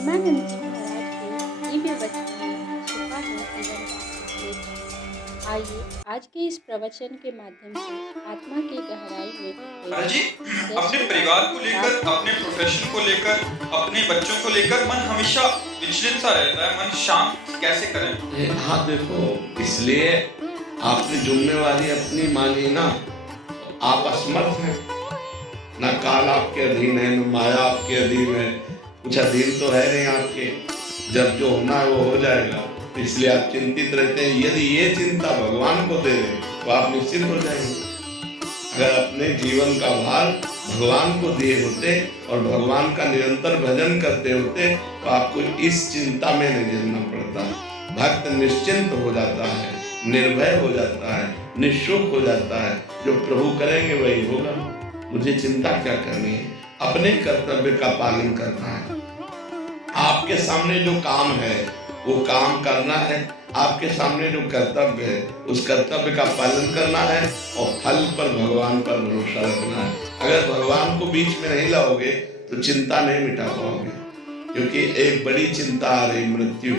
प्रेमानंद जी महाराज के दिव्य वचनों में छिपा है जीवन का संदेश। आइए आज के इस प्रवचन के माध्यम से आत्मा की गहराई में हाँ उतरें। जी। जय अपने श्री परिवार राम। को लेकर, राधे अपने प्रोफेशन को लेकर, अपने बच्चों को लेकर मन हमेशा विचलित सा रहता है। मन शांत कैसे करें? हाँ देखो, इसलिए आपने जिम्मेवारी अपनी मानी ना, आप असमर्थ हैं। ना काल आपके अधीन है, न माया आपके अधीन है, कुछ अधीन तो है नहीं आपके। जब जो होना है वो हो जाएगा, इसलिए आप चिंतित रहते हैं। यदि ये चिंता भगवान को दे दें तो आप निश्चिंत हो जाएंगे। अगर अपने जीवन का भार भगवान को दिए होते और भगवान का निरंतर भजन करते होते तो आपको इस चिंता में नहीं झेलना पड़ता। भक्त निश्चिंत हो जाता है, निर्भय हो जाता है, निःशुक हो जाता है। जो प्रभु करेंगे वही होगा, मुझे चिंता क्या करनी है। अपने कर्तव्य का पालन करना है। आपके सामने जो काम है वो काम करना है। आपके सामने जो कर्तव्य है उस कर्तव्य का पालन करना है और फल पर भगवान पर भरोसा रखना है। अगर भगवान को बीच में नहीं लाओगे तो चिंता नहीं मिटा पाओगे, क्योंकि एक बड़ी चिंता आ रही, मृत्यु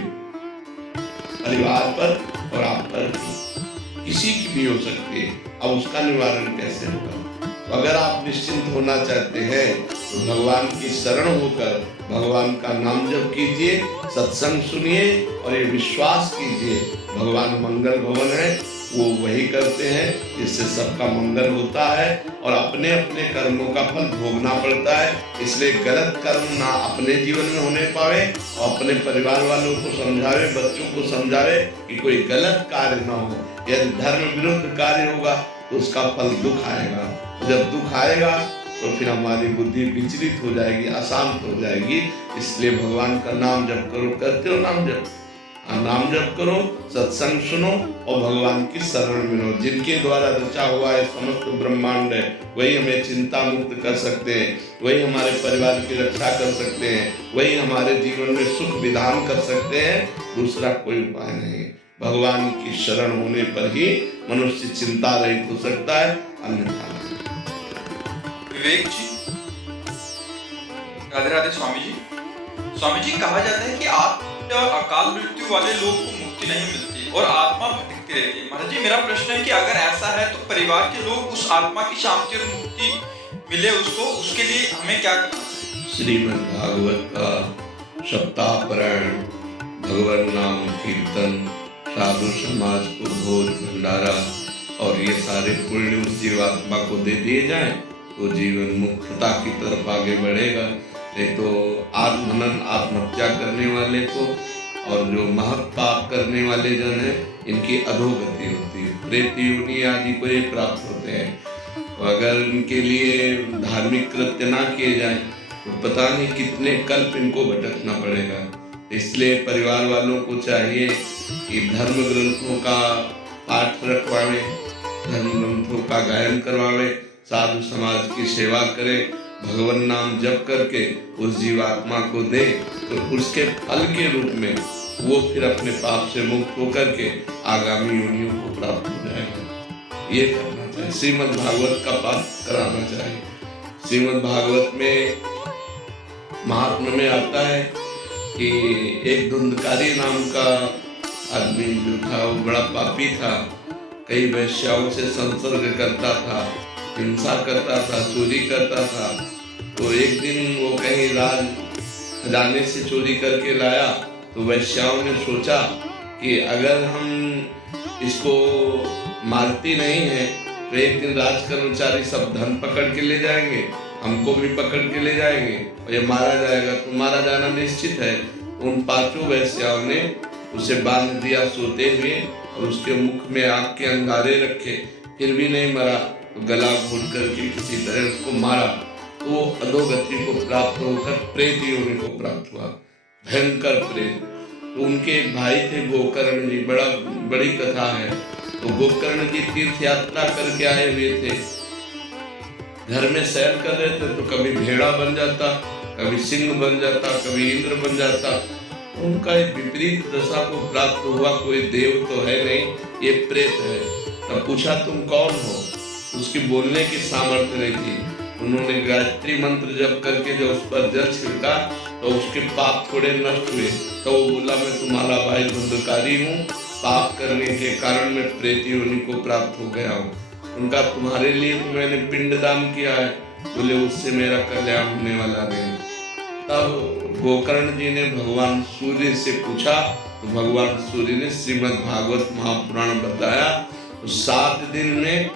परिवार पर और आप पर भी, किसी की भी हो सकती है। अब उसका निवारण कैसे होगा? तो अगर आप निश्चिंत होना चाहते हैं तो भगवान की शरण होकर भगवान का नाम जप कीजिए, सत्संग सुनिए और ये विश्वास कीजिए भगवान मंगल भवन है, वो वही करते हैं जिससे सबका मंगल होता है और अपने अपने कर्मों का फल भोगना पड़ता है। इसलिए गलत कर्म ना अपने जीवन में होने पावे और अपने परिवार वालों को समझावे, बच्चों को समझावे कि कोई गलत कार्य ना हो। यदि धर्म विरुद्ध कार्य होगा तो उसका फल दुख आएगा। जब दुख आएगा तो फिर हमारी बुद्धि विचलित हो जाएगी, अशांत हो जाएगी। इसलिए भगवान का नाम जप करो। करते हो नाम जप? नाम जप करो, सत्संग सुनो और भगवान की शरण में रहो। जिनके द्वारा रचा हुआ है समस्त ब्रह्मांड है, वही हमें चिंता मुक्त कर सकते हैं, वही हमारे परिवार की रक्षा कर सकते हैं, वही हमारे जीवन में सुख विधान कर सकते हैं। दूसरा कोई उपाय नहीं। भगवान की शरण होने पर ही मनुष्य चिंता रहित हो सकता है, अन्यथा नहीं। विवेक जी, राधे राधे। स्वामी जी कहा जाता है कि अकाल मृत्यु वाले लोग को मुक्ति नहीं मिलती और आत्मा भटकती रहती है। महाराज जी, मेरा प्रश्न है कि अगर ऐसा है तो परिवार के लोग उस आत्मा की शांति और मुक्ति मिले उसको, उसके लिए हमें क्या करना चाहिए? श्रीमद् भागवत का सप्ताह पारायण, भगवान नाम कीर्तन, साधु समाज को भोज भंडारा और ये सारे पुण्य उस जीवात्मा को दे दिए जाएं तो जीवन मुक्तता की तरफ आगे बढ़ेगा। नहीं तो आत्महनन, आत्महत्या करने वाले को और जो महत् पाप करने वाले जन हैं इनकी अधोगति होती है, प्रेत योनि आदि को ये प्राप्त होते हैं। तो अगर इनके लिए धार्मिक कृत्य ना किए जाएं तो पता नहीं कितने कल्प इनको भटकना पड़ेगा। इसलिए परिवार वालों को चाहिए कि धर्म ग्रंथों का पाठ रखवावे, धर्म ग्रंथों का गायन करवावे, साधु समाज की सेवा करे, भगवान नाम जप करके उस जीवात्मा को दे तो उसके फल के रूप में वो फिर अपने पाप से मुक्त होकर के आगामी योनियों को प्राप्त हो जाएगा। ये करना चाहिए। श्रीमद् भागवत का पाठ कराना चाहिए। श्रीमद् भागवत में महात्मा में आता है कि एक धुंधकारी नाम का आदमी जो था वो बड़ा पापी था, कई वैश्याओं से संसर्ग करता था, हिंसा करता था, चोरी करता था। तो एक दिन वो कहीं राज खजाने से चोरी करके लाया तो वैश्याओं ने सोचा कि अगर हम इसको मारती नहीं है तो एक दिन राज कर्मचारी सब धन पकड़ के ले जाएंगे, हमको भी पकड़ के ले जाएंगे और ये मारा जाएगा, तो मारा जाना निश्चित है। उन पांचों वैश्याओं ने उसे बांध दिया सोते हुए और उसके मुख में आग के अंगारे रखे, फिर भी नहीं मरा तो गला घोट करके किसी तरह उसको मारा। तो वो अधोगति को प्राप्त होकर प्रेत योनि को प्राप्त हुआ, भयंकर प्रेत। तो उनके एक भाई थे गोकर्ण जी, बड़ी कथा है। तो गोकर्ण जी तीर्थ यात्रा करके आए हुए थे, घर में सैर कर रहे थे तो कभी भेड़ा बन जाता, कभी सिंह बन जाता, कभी इंद्र बन जाता। उनका एक विपरीत दशा को प्राप्त हुआ। कोई देव तो है नहीं, ये प्रेत है। तब पूछा तुम कौन हो? उसकी बोलने की सामर्थ्य नहीं थी। उन्होंने गायत्री मंत्र जप करके जो उस पर जल छिड़का तो उसके पाप थोड़े नष्ट हुए। तो वो बोला मैं तुम्हारा भाई धुंधकारी हूँ, पाप करने के कारण मैं प्रेत योनि को प्राप्त हो गया हूँ। उनका तुम्हारे लिए तो मैंने पिंडदान किया है। बोले उससे मेरा कल्याण होने वाला नहीं। तब गोकर्ण जी ने भगवान सूर्य से पूछा, तो भगवान सूर्य ने श्रीमद् भागवत महापुराण बताया। तो 7 दिन में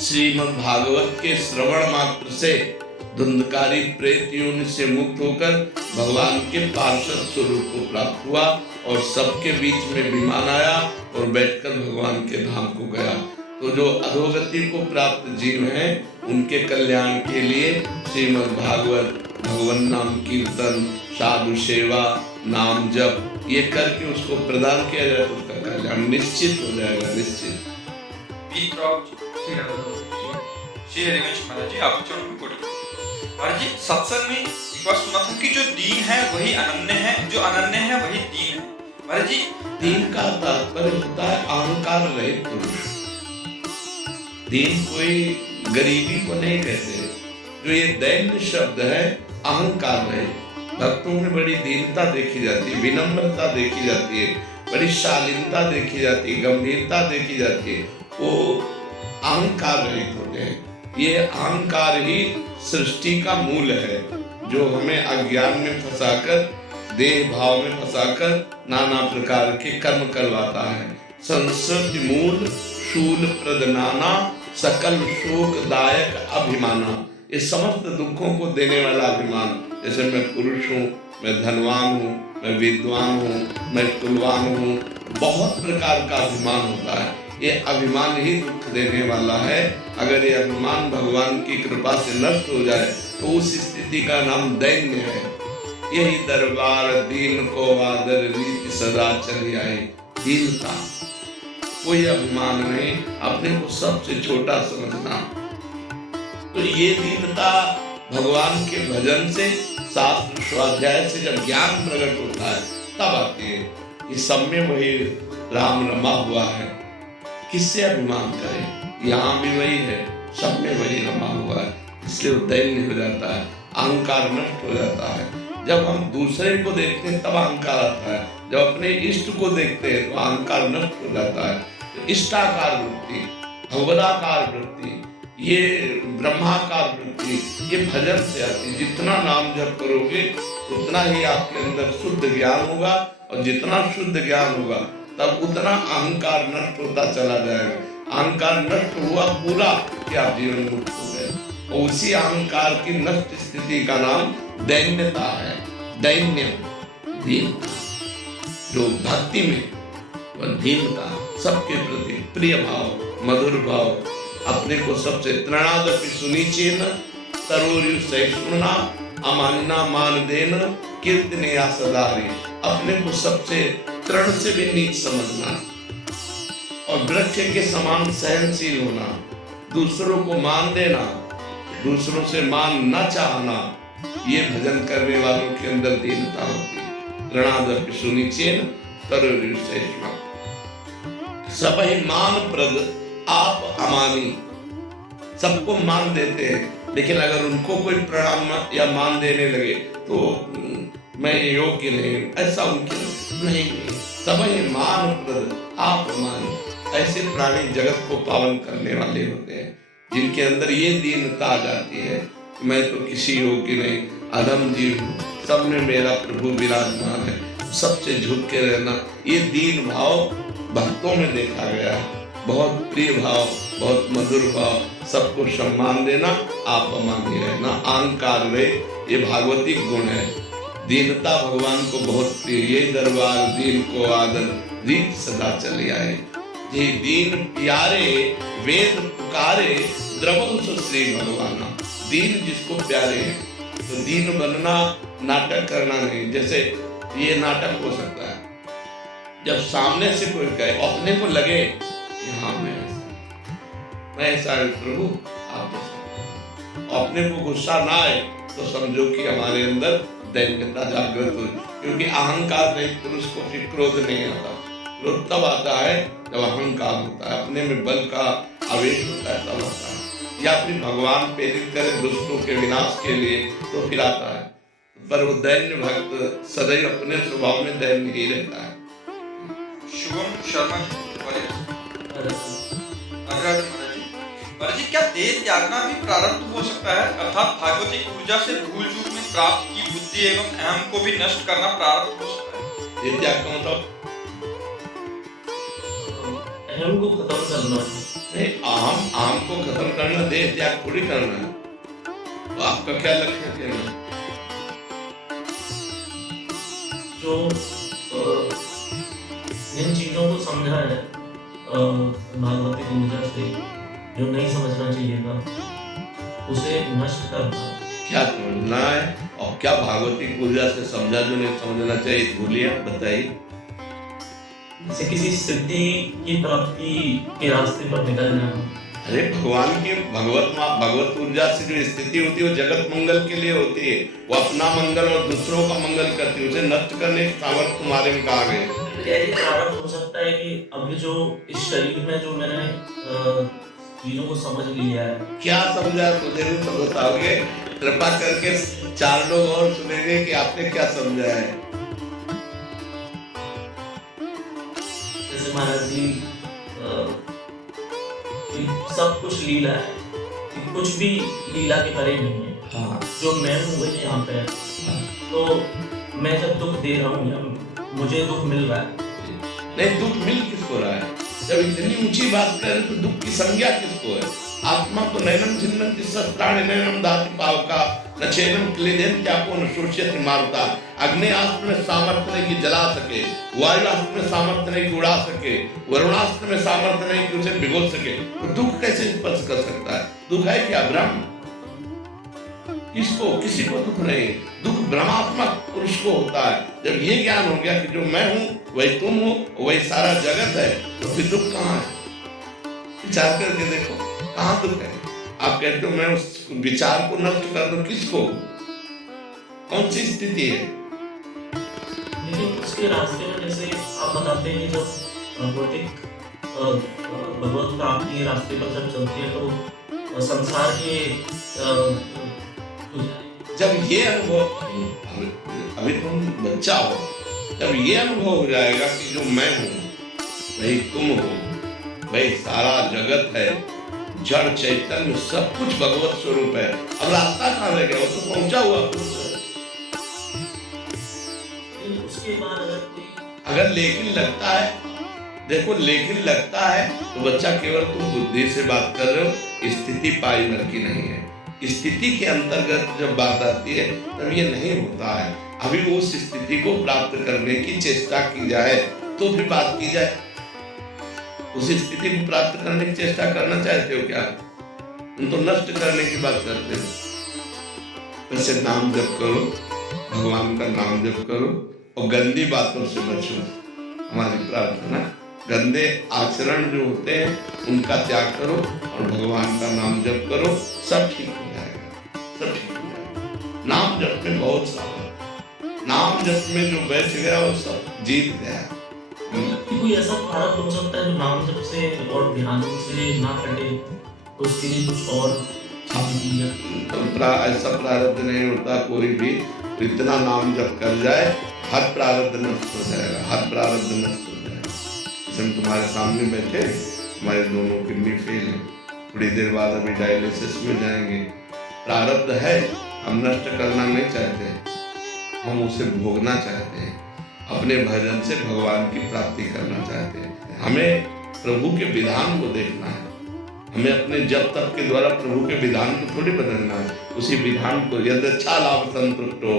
श्रीमद् भागवत के श्रवण मात्र से धुंधकारी प्रेत योनि से मुक्त होकर भगवान के पार्षद स्वरूप को प्राप्त हुआ और सबके बीच में विमान आया और बैठकर भगवान के धाम को गया। तो जो अधोगति को प्राप्त जीव हैं उनके कल्याण के लिए श्रीमद् भागवत, भगवान नाम कीर्तन, साधु सेवा, नाम जप ये करके उसको प्रदान किया जाए तो उसका कल्याण निश्चित हो जाएगा, निश्चित। श्री हरिवंश महाराज जी, आपके चरणों में कोटि महाराज जी, सत्संग में एक बार सुना था कि जो दीन है वही अनन्य है, जो अनन्य है वही दीन है। महाराज जी, दीन का तात्पर्य होता है अहंकार रहित पुरुष। दीन कोई गरीबी को नहीं कहते। जो ये दैन्य शब्द है अहंकार रहित। भक्तों में बड़ी दीनता देखी जाती है, विनम्रता देखी जाती है, बड़ी शालीनता देखी जाती है, गंभीरता देखी जाती है, वो अहंकार रहित होते हैं। ये अहंकार ही सृष्टि का मूल है, जो हमें अज्ञान में फंसाकर, देह भाव में फंसाकर नाना प्रकार के कर्म करवाता है। संसर्ग मूल शूल प्रदनाना सकल शोकदायक अभिमाना। ये समस्त दुखों को देने वाला अभिमान, जैसे मैं पुरुष हूँ, मैं धनवान हूँ, मैं विद्वान हूँ, मैं कुलवान हूँ, बहुत प्रकार का अभिमान होता है। ये अभिमान ही दुख देने वाला है। अगर ये अभिमान भगवान की कृपा से नष्ट हो जाए तो उस स्थिति का नाम दैन्य है। यही दरबार दीन को आदर रीति सदा चली आए। दीनता, कोई अभिमान नहीं, अपने को सबसे छोटा समझना। तो ये दीनता भगवान के भजन से, शास्त्र स्वाध्याय से जब ज्ञान प्रकट होता है तब आती है। ये सब में वही राम रमा हुआ है, किससे अभिमान करें? यहाँ भी वही है, सब में वही रमा हुआ है, इसलिए वो दैन्य हो जाता है, अहंकार नष्ट हो जाता है। जब हम दूसरे को देखते हैं तब अहंकार आता है, जब अपने इष्ट को देखते हैं तो अहंकार नष्ट हो जाता है। तो इष्टाकार वृत्ति, भगवदाकार वृत्ति, ये ब्रह्माकार वृत्ति, ये भजन से आती है। जितना नाम जप करोगे उतना ही आपके अंदर शुद्ध ज्ञान होगा, और जितना शुद्ध ज्ञान होगा तब उतना अहंकार नष्ट होता चला जाएगा। अहंकार नष्ट हुआ पूरा कि आप जीवन मुक्त हो गए। और उसी अहंकार की नष्ट स्थिति का नाम दैन्यता है। दैन्य दीनता, जो भक्ति में वह दीनता, सबके प्रति प्रिय भाव, मधुर भाव, अपने को सबसे तृणादपि सुनिचेन तरोरु सहिष्णुना अमानिना मान देन कीर्तनेया सदारी। अपने को सबसे तृण से भी नीच समझना और वृक्ष के समान सहनशील होना, दूसरों को मान देना, दूसरों से मान न चाहना, ये भजन करने वालों के अंदर दीनता होती है। तृणादपि सुनिचेन तरोरु सहिष्णुना। सबहि मान प्रद आप अमानी। सबको मान देते हैं, लेकिन अगर उनको कोई प्रणाम या मान देने लगे तो मैं योग्य नहीं, ऐसा उनके नहीं। सबहि मान प्रद आप अमानी। ऐसे प्राणी जगत को पावन करने वाले होते हैं, जिनके अंदर ये दीनता आ जाती है, मैं तो किसी योग्य नहीं, अधम जीव हूँ, सब में मेरा प्रभु विराजमान है, सबसे झुक के रहना। ये दीन भाव भक्तों में देखा गया है। बहुत प्रिय भाव, बहुत मधुर भाव, सबको सम्मान देना, आप अमानी रहना, अहंकार रहे, ये भागवतिक गुण है। दीनता भगवान को बहुत प्रिय। ये दरबार दीन को आदर रीत सदा चली आए। ये दीन प्यारे वेद पुकारे द्रवंश श्री भगवाना। दीन जिसको प्यारे हैं, तो दीन बनना नाटक करना नहीं। जैसे ये नाटक हो सकता है जब सामने से कोई कहे, अपने को लगे हाँ मैं ऐसा प्रभु आप जैसा, अपने को गुस्सा ना आए तो समझो कि हमारे अंदर दैन्यता जागृत हो। क्योंकि अहंकार नहीं, पुरुष को फिर क्रोध नहीं आता। क्रोध तब आता है जब अहंकार होता है, अपने में बल का आवेश होता है तब आता है। या फिर भगवान प्रेरित करे दुष्टों के विनाश के लिए तो फिर आता है। पर वो दैन्य भक्त सदैव अपने स्वभाव में दैन्य ही रहता है। शुभम शर्मा जी वाले महाराज जी, क्या देह त्यागना भी प्रारब्ध हो सकता है? अर्थात भागवतिक ऊर्जा से भूल चूक में प्राप्त की बुद्धि एवं अहम को भी नष्ट करना प्रारब्ध हो सकता है। ये त्याग का मतलब अहम को खत्म करना है। नहीं, अहम को खत्म करना, देह त्याग थोड़ी करना है। तो आपका क्या लक्ष्य है? जो इन चीजों को समझा है भागवतिक ऊर्जा से, जो नहीं समझना चाहिए था उसे नष्ट करना। क्या समझना है और क्या भागवतिक ऊर्जा से समझा जो नहीं समझना चाहिए? भूलिए, बताइए। जैसे किसी सिद्धि की प्राप्ति के रास्ते पर निकल जाना। अरे भगवान की भगवत ऊर्जा से जो स्थिति होती है वो जगत मंगल के लिए होती है। वो अपना मंगल और दूसरों का मंगल करती है। उसे नष्ट करने की सामर्थ्य तुम्हारे में कहाँ गए? क्या ये प्रारब्ध हो सकता है कि अभी जो इस शरीर में जो मैंने चीजों को समझ लिया है। क्या समझा मुझे भी तो बताओगे? कृपा करके 4 लोग और सुनेंगे कि आपने क्या समझा है। जैसे महाराज जी सब कुछ लीला है, कुछ भी लीला के परे नहीं है। हाँ। जो मैं हूँ वही यहाँ पे है। तो मैं जब दुख दे रहा हूँ या मुझे दुख मिल रहा है, नहीं, दुख मिल किसको रहा है? जब इतनी ऊंची बात करें तो दुख की संज्ञा किसको है? आत्मा तो नैनम छिन्नन्ति शस्त्राणि नैनम दाति पावका न छेदम क्लेदेन त्यापो न शोष्यति मारुता। अग्नेयास्त्र में सामर्थ्य नहीं कि जला सके, वायुयास्त्र में सामर्थ्य नहीं कि उड़ा सके, वरुणास्त्र में सामर्थ्य नहीं कि उसे भिगो सके। तो दुख कैसे स्पर्श कर सकता है? दुख है क्या ब्रह्म? किसको? किसी को दुख नहीं। दुख ब्रह्मात्मक पुरुष को होता है। जब ये ज्ञान हो गया कि जो मैं हूँ वही तुम हो, वही सारा जगत है, तो फिर दुख कहाँ है? विचार करके देखो, कहाँ दुख है? आप कहते हो मैं उस विचार को नष्ट कर दूं, किसको? कौन सी स्थिति है? लेकिन उसके रास्ते में जैसे आप बताते हैं जब भगवतिक भगवत प्राप्ति के रास्ते पर जब चलती है तो संसार के जब ये अनुभव, अभी तुम बच्चा हो, जब ये अनुभव हो जाएगा कि जो मैं हूँ वही तुम हो, वही सारा जगत है, जड़ चैतन्य सब कुछ भगवत स्वरूप है, अब रास्ता कहाँ रह गया? वो तो पहुंचा हुआ पुरुष है। उसके बाद अगर लेकिन लगता है, देखो लेकिन लगता है तो बच्चा केवल तुम बुद्धि से बात कर रहे हो, स्थिति पाई भर की नहीं है। स्थिति के अंतर्गत जब बात आती है तब ये नहीं होता है। अभी उस स्थिति को प्राप्त करने की चेष्टा की जाए तो भी बात की जाए। उस स्थिति को प्राप्त करने की चेष्टा करना चाहते हो क्या? तुम तो नष्ट करने की बात करते हो। वैसे नाम जप करो, भगवान का नाम जप करो और गंदी बातों से बचो। हमारी प्रार्थना, गंदे आचरण जो होते हैं उनका त्याग करो और भगवान का नाम जप करो, सब ठीक हो जाएगा, सब ठीक हो जाएगा। नाम जप में बहुत सारा, नाम जप में जो बैठ गया वो सब जीत गया। कोई ऐसा प्रारब्ध हो सकता है जो नाम जप से और ध्यान से ना कटे, तो उसके लिए कुछ और ऐसा प्रारब्ध नहीं होता कोई भी। इतना नाम जप कर जाए हर प्रारब्ध नष्ट हो जाएगा, हर प्रारब्ध नष्ट हो जाएगा। हम तुम्हारे सामने बैठे, हमारे दोनों किडनी फेल है, थोड़ी देर बाद अभी डायलिसिस में जाएंगे। प्रारब्ध है, हम नष्ट करना नहीं चाहते, हम उसे भोगना चाहते हैं। अपने भजन से भगवान की प्राप्ति करना चाहते हैं। हमें प्रभु के विधान को देखना है, हमें अपने जप तप के द्वारा प्रभु के विधान को थोड़ी बदलना है। उसी विधान को यदि अच्छा लाभ संतुष्ट हो,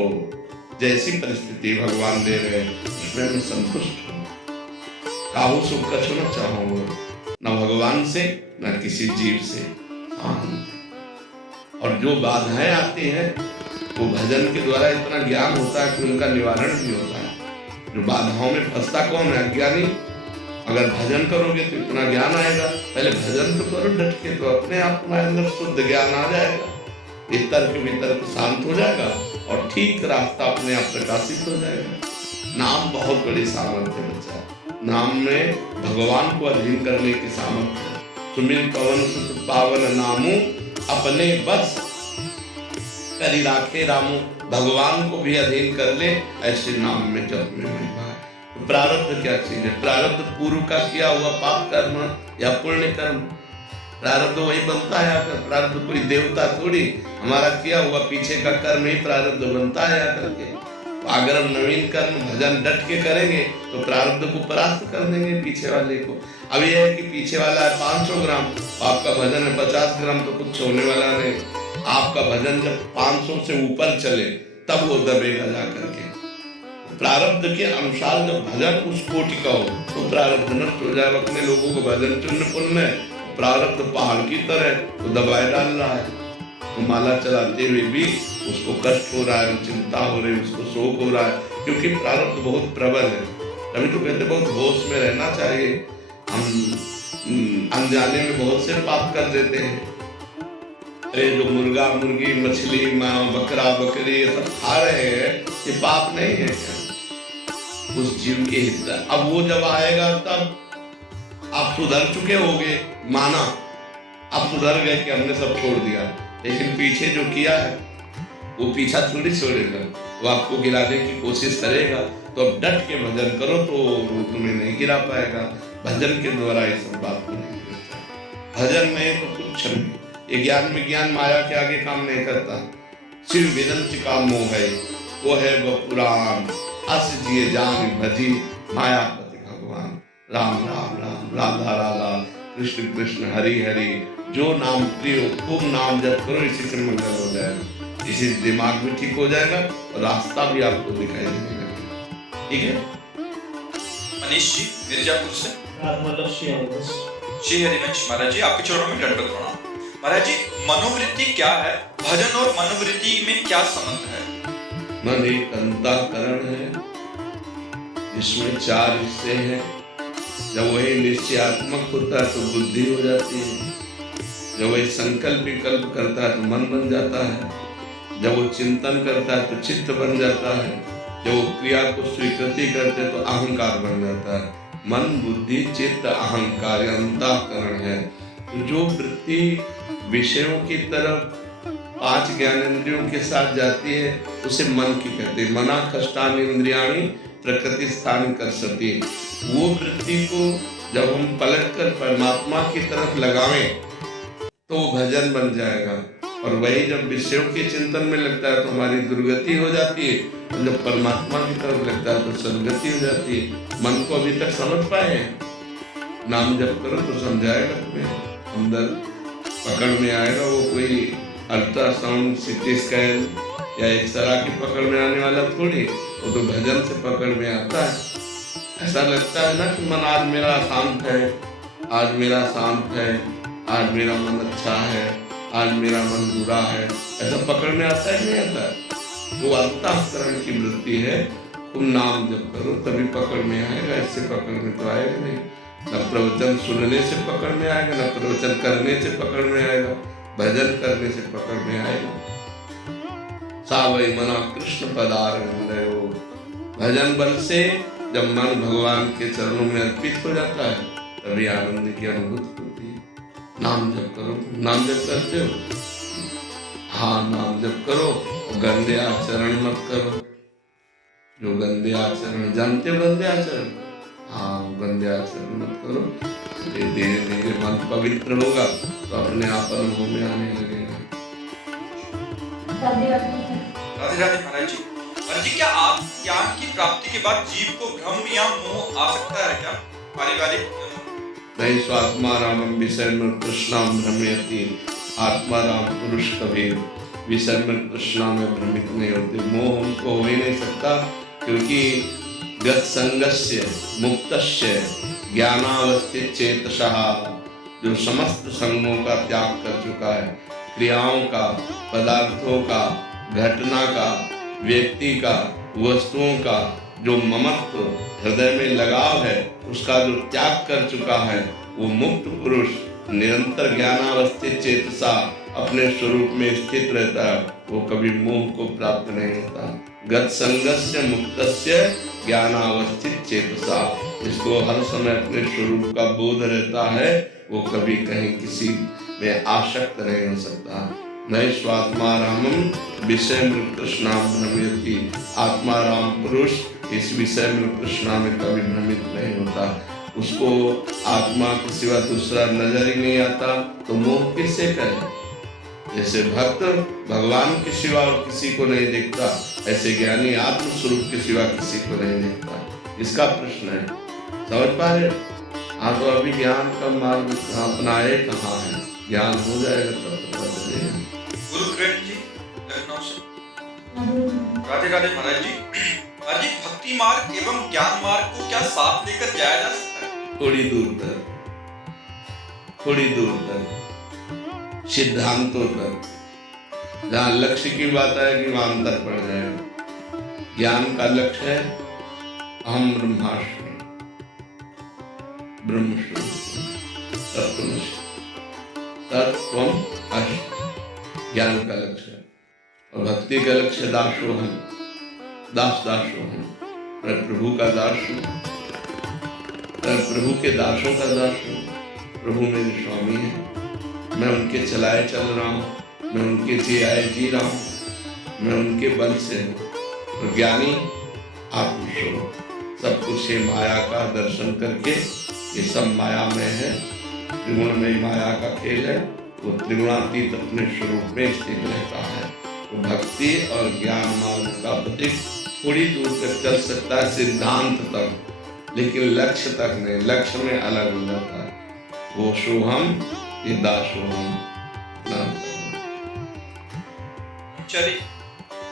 जैसी परिस्थिति भगवान दे रहे हैं उसमें मैं संतुष्ट हूँ। काहू सुख कछु न चाहूंगा, न भगवान से न किसी जीव से। और जो बाधाएं आती हैं वो भजन के द्वारा इतना ज्ञान होता है कि उनका निवारण भी होता है। जो बाधाओं में फंसता कौन है? अज्ञानी। अगर भजन करोगे तो इतना ज्ञान आएगा। पहले भजन तो करो डट के, तो अपने आप तुम्हारे अंदर शुद्ध ज्ञान आ जाएगा। ये तर्क वितर्क शांत हो जाएगा और ठीक रास्ता अपने आप प्रकाशित हो जाएगा। नाम बहुत बड़ी सामर्थ्य है बच्चा। नाम में भगवान को अधीन करने की सामर्थ्य है। सुमिर पवन सुत पावन नामू अपने बस। करी राखे रामो, भगवान को भी अधीन कर ले, ऐसे नाम में जप में महिमा है। तो प्रारब्ध क्या चीज है? प्रारब्ध पूर्व का किया हुआ पाप कर्म या पुण्य कर्म। प्रारब्ध वही बनता है आकर, प्रारब्ध कोई देवता थोड़ी, हमारा किया हुआ पीछे का कर्म ही प्रारब्ध बनता है आकर के। तो अगर हम नवीन कर्म भजन डट के करेंगे तो प्रारब्ध को परास्त कर देंगे पीछे वाले को। अब यह है कि पीछे वाला है 500 ग्राम, आपका भजन है 50 ग्राम, तो कुछ होने वाला नहीं। आपका भजन जब 500 से ऊपर चले तब वो दबेगा जाकर के। प्रारब्ध के अनुसार जब भजन उस कोटि का हो तो प्रारब्ध नष्ट हो जाए। अपने लोगों को भजन चुन्न पुण्य, प्रारब्ध पहाड़ की तरह तो दबाए डाल रहा है। तो माला चलाते हुए भी उसको कष्ट हो रहा है, चिंता हो रही है, उसको शोक हो रहा है, क्योंकि प्रारब्ध बहुत प्रबल है। तभी तो कहते बहुत होश में रहना चाहिए। हम अनजाने में बहुत से पाप कर देते हैं। अरे जो मुर्गा मुर्गी मछली बकरा बकरी ये सब खा रहे हैं, ये पाप नहीं है उस जीव के हित। अब वो जब आएगा तब आप सुधर चुके होगे, माना आप सुधर गए कि हमने सब छोड़ दिया, लेकिन पीछे जो किया है वो पीछा थोड़ी छोड़ेगा, वो आपको गिराने की कोशिश करेगा। तो अब डट के भजन करो तो वो तुम्हें नहीं गिरा पाएगा। भजन के द्वारा ये सब बात नहीं होता। भजन नहीं तो कुछ नहीं। ये ज्ञान विज्ञान माया के आगे काम नहीं करता। शिव विरंच का मोह है, वो है वो पुराण। अस जिए जान भजी मायापति भगवान। राम राम राम, राधा राधा, कृष्ण कृष्ण, हरि हरि। जो नाम प्रिय खूब नाम जप करो, इसी से मंगल हो जाएगा, इसी दिमाग भी ठीक हो जाएगा और रास्ता भी आपको दिखाई देने लगेगा। ठीक है। मनीष जी मिर्जापुर से। श्री हरिवंश महाराज जी, आपके चरणों में दंडवत प्रणाम। महाराज जी, मनोवृत्ति क्या है? भजन और मनोवृत्ति में क्या संबंध है? मन एक अंतःकरण है जिसमें 4 हिस्से हैं। जब वही निश्चयात्मक होता है तो बुद्धि हो जाती है। जब वही संकल्प विकल्प करता है तो मन बन जाता है। जब वो चिंतन करता है तो चित्त बन जाता है। जब वो क्रिया को स्वीकृति करते हैं तो अहंकार बन जाता है। मन बुद्धि चित्त अहंकार अंतःकरण है। तो जो वृत्ति विषयों की तरफ 5 ज्ञानेंद्रियों के साथ जाती है उसे मन की कहते हैं। मना कष्टानि इंद्रियाणि प्रकृति स्थान कर सती। वो वृत्ति को जब हम पलट कर परमात्मा की तरफ लगावें तो वो भजन बन जाएगा। और वही जब विषयों के चिंतन में लगता है तो हमारी दुर्गति हो जाती है, और जब परमात्मा की तरफ लगता है तो सदगति हो जाती है। मन को अभी तक समझ पाए हैं? नाम जप करो तो समझाएगा तुम्हें, अंदर पकड़ में आएगा। वो कोई अल्ट्रासाउंड सिटी स्कैन या एक्सरा की पकड़ में आने वाला थोड़ी, वो तो भजन से पकड़ में आता है। ऐसा लगता है ना कि मन आज मेरा शांत है, आज मेरा शांत है, आज मेरा मन अच्छा है, आज मेरा मन बुरा है, ऐसा पकड़ में आता है नहीं आता है? वो अंतःकरण की वृत्ति है। तुम नाम जप करो तभी पकड़ में आएगा, इससे पकड़ में तो आएगा नहीं। न प्रवचन सुनने से पकड़ में आएगा, न प्रवचन करने से पकड़ में आएगा, भजन करने से पकड़ में आएगा। सावई मना कृष्ण पदारविंद। भजन बल से जब मन भगवान के चरणों में अर्पित हो जाता है तभी आनंद की अनुभूति होती है। नाम जप करो। नाम जप करते हो? हाँ, नाम जप करो, गंदे आचरण मत करो। जो गंदे आचरण, जानते हो गंदे आचरण? हाँ, गंदे आचरण मत करो। धीरे धीरे मन पवित्र होगा तो अपने आप अनुभव में आने लगेगा। राधे राधे महाराज जी। महाराज जी, क्या आप ज्ञान की प्राप्ति के बाद जीव को भ्रम या मोह आ सकता है क्या? पारिवारिक नहीं, स्वात्मा रामम विषय में तृष्णा भ्रमयति। आत्मा राम पुरुष कबीर विषय में तृष्णा में भ्रमित नहीं होते। मोह उनको हो ही नहीं सकता, क्योंकि गत संगस्य मुक्तस्य ज्ञानावस्थित चेतसः, जो समस्त संगों का त्याग कर चुका है, क्रियाओं का, पदार्थों का, घटना का, व्यक्ति का, वस्तुओं का जो ममत्व हृदय में लगाव है उसका जो त्याग कर चुका है, वो मुक्त पुरुष निरंतर ज्ञानावस्थित चेतसा अपने स्वरूप में स्थित रहता है। वो कभी मोह को प्राप्त नहीं होता। गत संगस्य मुक्तस्य ज्ञानावस्थित चेतसा, जिसको हर समय अपने स्वरूप का बोध रहता है वो कभी कहीं किसी में आसक्त नहीं हो सकता। नए स्वात्मा रामम विषय में कृष्णा भ्रमयति। आत्मा राम पुरुष इस विषय में कृष्णा में कभी भ्रमित नहीं होता। उसको आत्मा के सिवा दूसरा नजर ही नहीं आता, तो मोह किससे करे। जैसे भक्त भगवान के सिवा और किसी को नहीं देखता, ऐसे ज्ञानी आत्म स्वरूप के सिवा किसी को नहीं देखता। इसका प्रश्न है, समझ पा रहे? हाँ, तो अभी ज्ञान का मार्ग अपनाए कहाँ है? ज्ञान हो जाएगा तब पता चलेगा। गुरु किरण जी लखनऊ से। राधे राधे महाराज जी। महाराज जी, भक्ति मार्ग एवं ज्ञान मार्ग को क्या साथ लेकर जाया जा सकता है? थोड़ी दूर तक, थोड़ी दूर तक, सिद्धांतों तक। जहाँ लक्ष्य की बात आएगी वहां अंतर पड़ जाएगा। ज्ञान का लक्ष्य है अहम ब्रह्मास्मि, ब्रह्म तत्त्वम अस्मि, ज्ञान का लक्ष्य है। और भक्ति का लक्ष्य दासोहम, दास दासोहम, मैं प्रभु का दास हूँ, मैं प्रभु के दासों का दास हूँ। प्रभु मेरे स्वामी है, मैं उनके चलाए चल रहा हूँ, मैं उनके जियाए जी रहा हूँ, मैं उनके बल से हूँ। और ज्ञानी आत्मस्वरूप, सब कुछ ये माया का दर्शन करके, ये सब माया में है, त्रिगुणमयी माया का खेल है, वो त्रिगुणातीत अपने स्वरूप में स्थित रहता है। वो भक्ति और ज्ञान मार्ग का प्रतीक थोड़ी दूर तक चल सकता है, सिद्धांत तक, लेकिन लक्ष्य तक नहीं। लक्ष्य में अलग हो जाता है। वो सोहम, ये दासोहम। चलिए,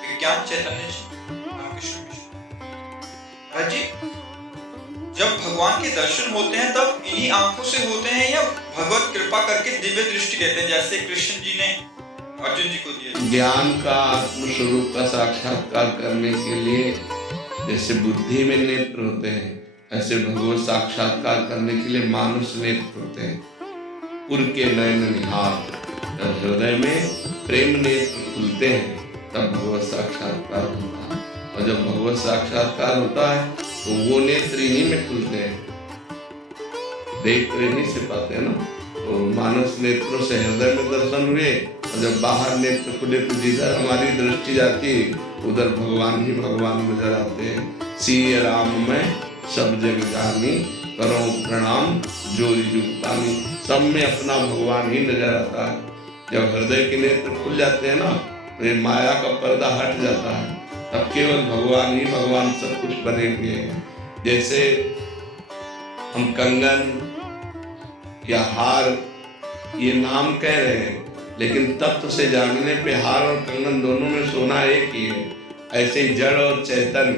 विज्ञान चैतन्य जी, रामकृष्ण मिश्र। महाराज जी, जब भगवान के दर्शन होते हैं तब इन्हीं आंखों से होते हैं या भगवत कृपा करके दिव्य दृष्टि कहते हैं, जैसे कृष्ण जी ने अर्जुन जी को दिया? ज्ञान का आत्म स्वरूप का साक्षात्कार करने के लिए जैसे बुद्धि में नेत्र होते हैं, ऐसे भगवत साक्षात्कार करने के लिए मानुष नेत्र होते हैं। पुर के नयन निहार, जब हृदय में प्रेम नेत्र खुलते हैं तब भगवत साक्षात्कार होता है। और जब भगवत साक्षात्कार होता है तो वो नेत्र इन्हीं में खुलते हैं, देख तो नहीं से पाते हैं ना। तो मानस नेत्रों से हृदय में दर्शन हुए, और जब बाहर नेत्र खुले तो जिधर हमारी दृष्टि जाती उधर भगवान ही भगवान नजर आते हैं। सिय राम में सब जग जानी, करो प्रणाम जोरी जुगतानी, सब में अपना भगवान ही नजर आता है। जब हृदय के नेत्र खुल जाते हैं ना, तो ये माया का पर्दा हट जाता है, तब केवल भगवान ही भगवान सब कुछ बने हुए हैं। जैसे हम कंगन या हार ये नाम कह रहे हैं, लेकिन तत्व से जानने पे हार और कंगन दोनों में सोना एक ही है। ऐसे ही जड़ और चैतन्य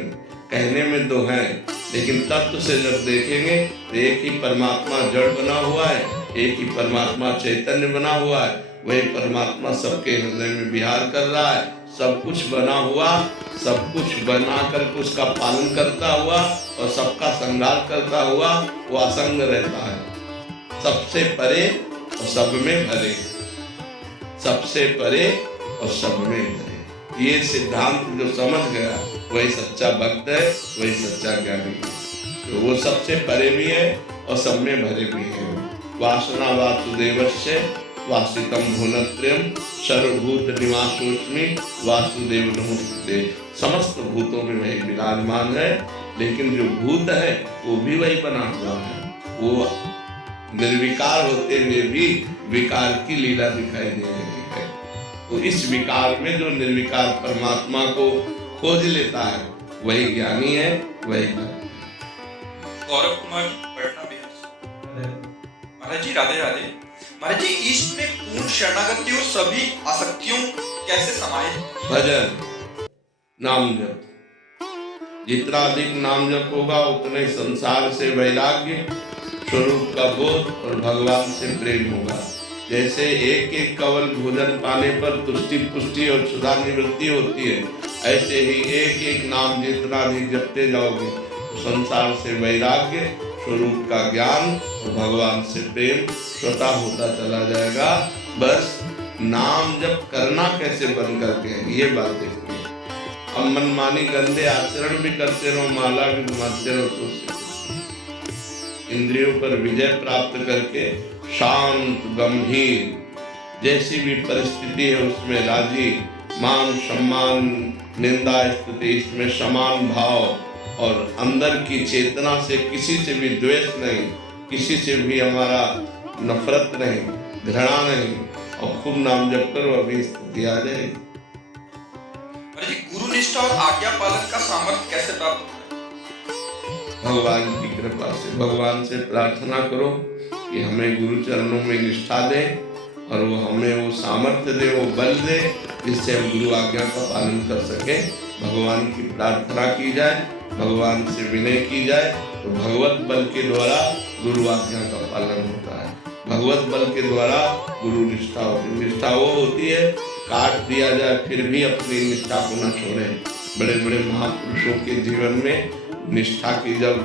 कहने में दो हैं, लेकिन तत्व से जब देखेंगे तो एक ही परमात्मा जड़ बना हुआ है, एक ही परमात्मा चैतन्य बना हुआ है। वही परमात्मा सबके हृदय में विहार कर रहा है। सब कुछ बना हुआ, सब कुछ बना करके उसका पालन करता हुआ और सबका श्रृंगार करता हुआ वो असंग रहता है, सबसे परे और सब में भरे, सबसे परे और सब में भरे। ये सिद्धांत जो समझ गया वही सच्चा भक्त है, वही सच्चा ज्ञानी है। तो वो सबसे परे भी है और सब में भरे भी है। वासना वासुदेवस्य वासितम भुवनत्रयम् सर्वभूत निवासोऽस्मि वासुदेव नमोस्तुते। समस्त भूतों में वही विराजमान है, लेकिन जो भूत है वो भी वही बना हुआ है। वो निर्विकार होते हुए भी विकार की लीला दिखाई दे रही है। तो इस विकार में जो निर्विकार परमात्मा को खोज लेता है वही ज्ञानी है, वही गौरव कुमार पटना बिहार से। महाराज जी राधे राधे। महाराज जी, ईश्वर में पूर्ण शरणागति और सभी आसक्तियों कैसे समाहित? भजन, नाम जप। जितना अधिक नाम जप होगा उतने संसार से वैराग्य, स्वरूप का बोध और भगवान से प्रेम होगा। जैसे एक एक कवल भोजन पाने पर तुष्टि पुष्टि और सुधा निवृत्ति होती है, ऐसे ही एक एक नाम जितना अधिक जपते जाओगे तो संसार से वैराग्य, स्वरूप का ज्ञान और भगवान से प्रेम स्वतः होता चला जाएगा। बस नाम जप करना कैसे बंद करके है, ये बात देखिए। अब मनमानी गंदे आचरण भी करते रहो, माला भी घुमाते रहो, तो इंद्रियों पर विजय प्राप्त करके शांत गंभीर जैसी भी परिस्थिति है उसमें राजी, मान सम्मान निंदा स्तुति इसमें समान भाव, और अंदर की चेतना से किसी से भी द्वेष नहीं, किसी से भी हमारा नफरत नहीं, घृणा नहीं, और खूब नाम जप करो, अभी स्थिति आ जाएगी। महाराज जी, गुरु निष्ठा और आज्ञा पालन का सामर्थ्य कैसे प्राप्त होता है? भगवान की कृपा से, भगवान से प्रार्थना करो कि हमें गुरु चरणों में निष्ठा दे, और वो हमें वो सामर्थ्य दे, वो बल दे, जिससे हम गुरु आज्ञा का पालन कर सके। भगवान की प्रार्थना की जाए, भगवान से विनय की जाए, तो भगवत बल के द्वारा गुरु आज्ञा का पालन होता है। भगवत बल के द्वारा गुरु निष्ठा होती है। निष्ठा वो होती है, काट दिया जाए फिर भी अपनी निष्ठा को न छोड़े। बड़े बड़े महापुरुषों के जीवन में निष्ठा की जब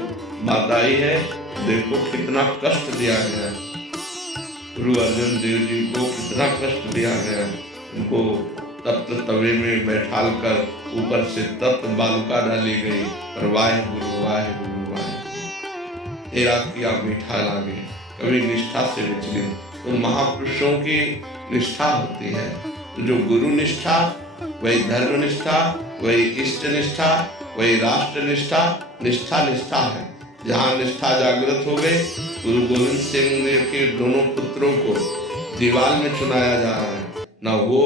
बात आई है, देखो कितना कष्ट दिया गया है। गुरु अर्जन देव जी को कितना कष्ट दिया गया, उनको तप्त तवे में बैठाल कर ऊपर से तप्त बालुका डाली गई, और वाहे गुरु वाहे गुरु वाहे तेरा किया मीठा लागे, कभी निष्ठा से विचलित। तो महापुरुषों की निष्ठा होती है, तो जो गुरु निष्ठा, वही धर्म निष्ठा, वही इष्ट निष्ठा, वही राष्ट्र निष्ठा, निष्ठा निष्ठा है। जहाँ निष्ठा जागृत हो गई, गुरु गोविंद सिंह के दोनों पुत्रों को दीवार में चुनाया जा रहा है, न वो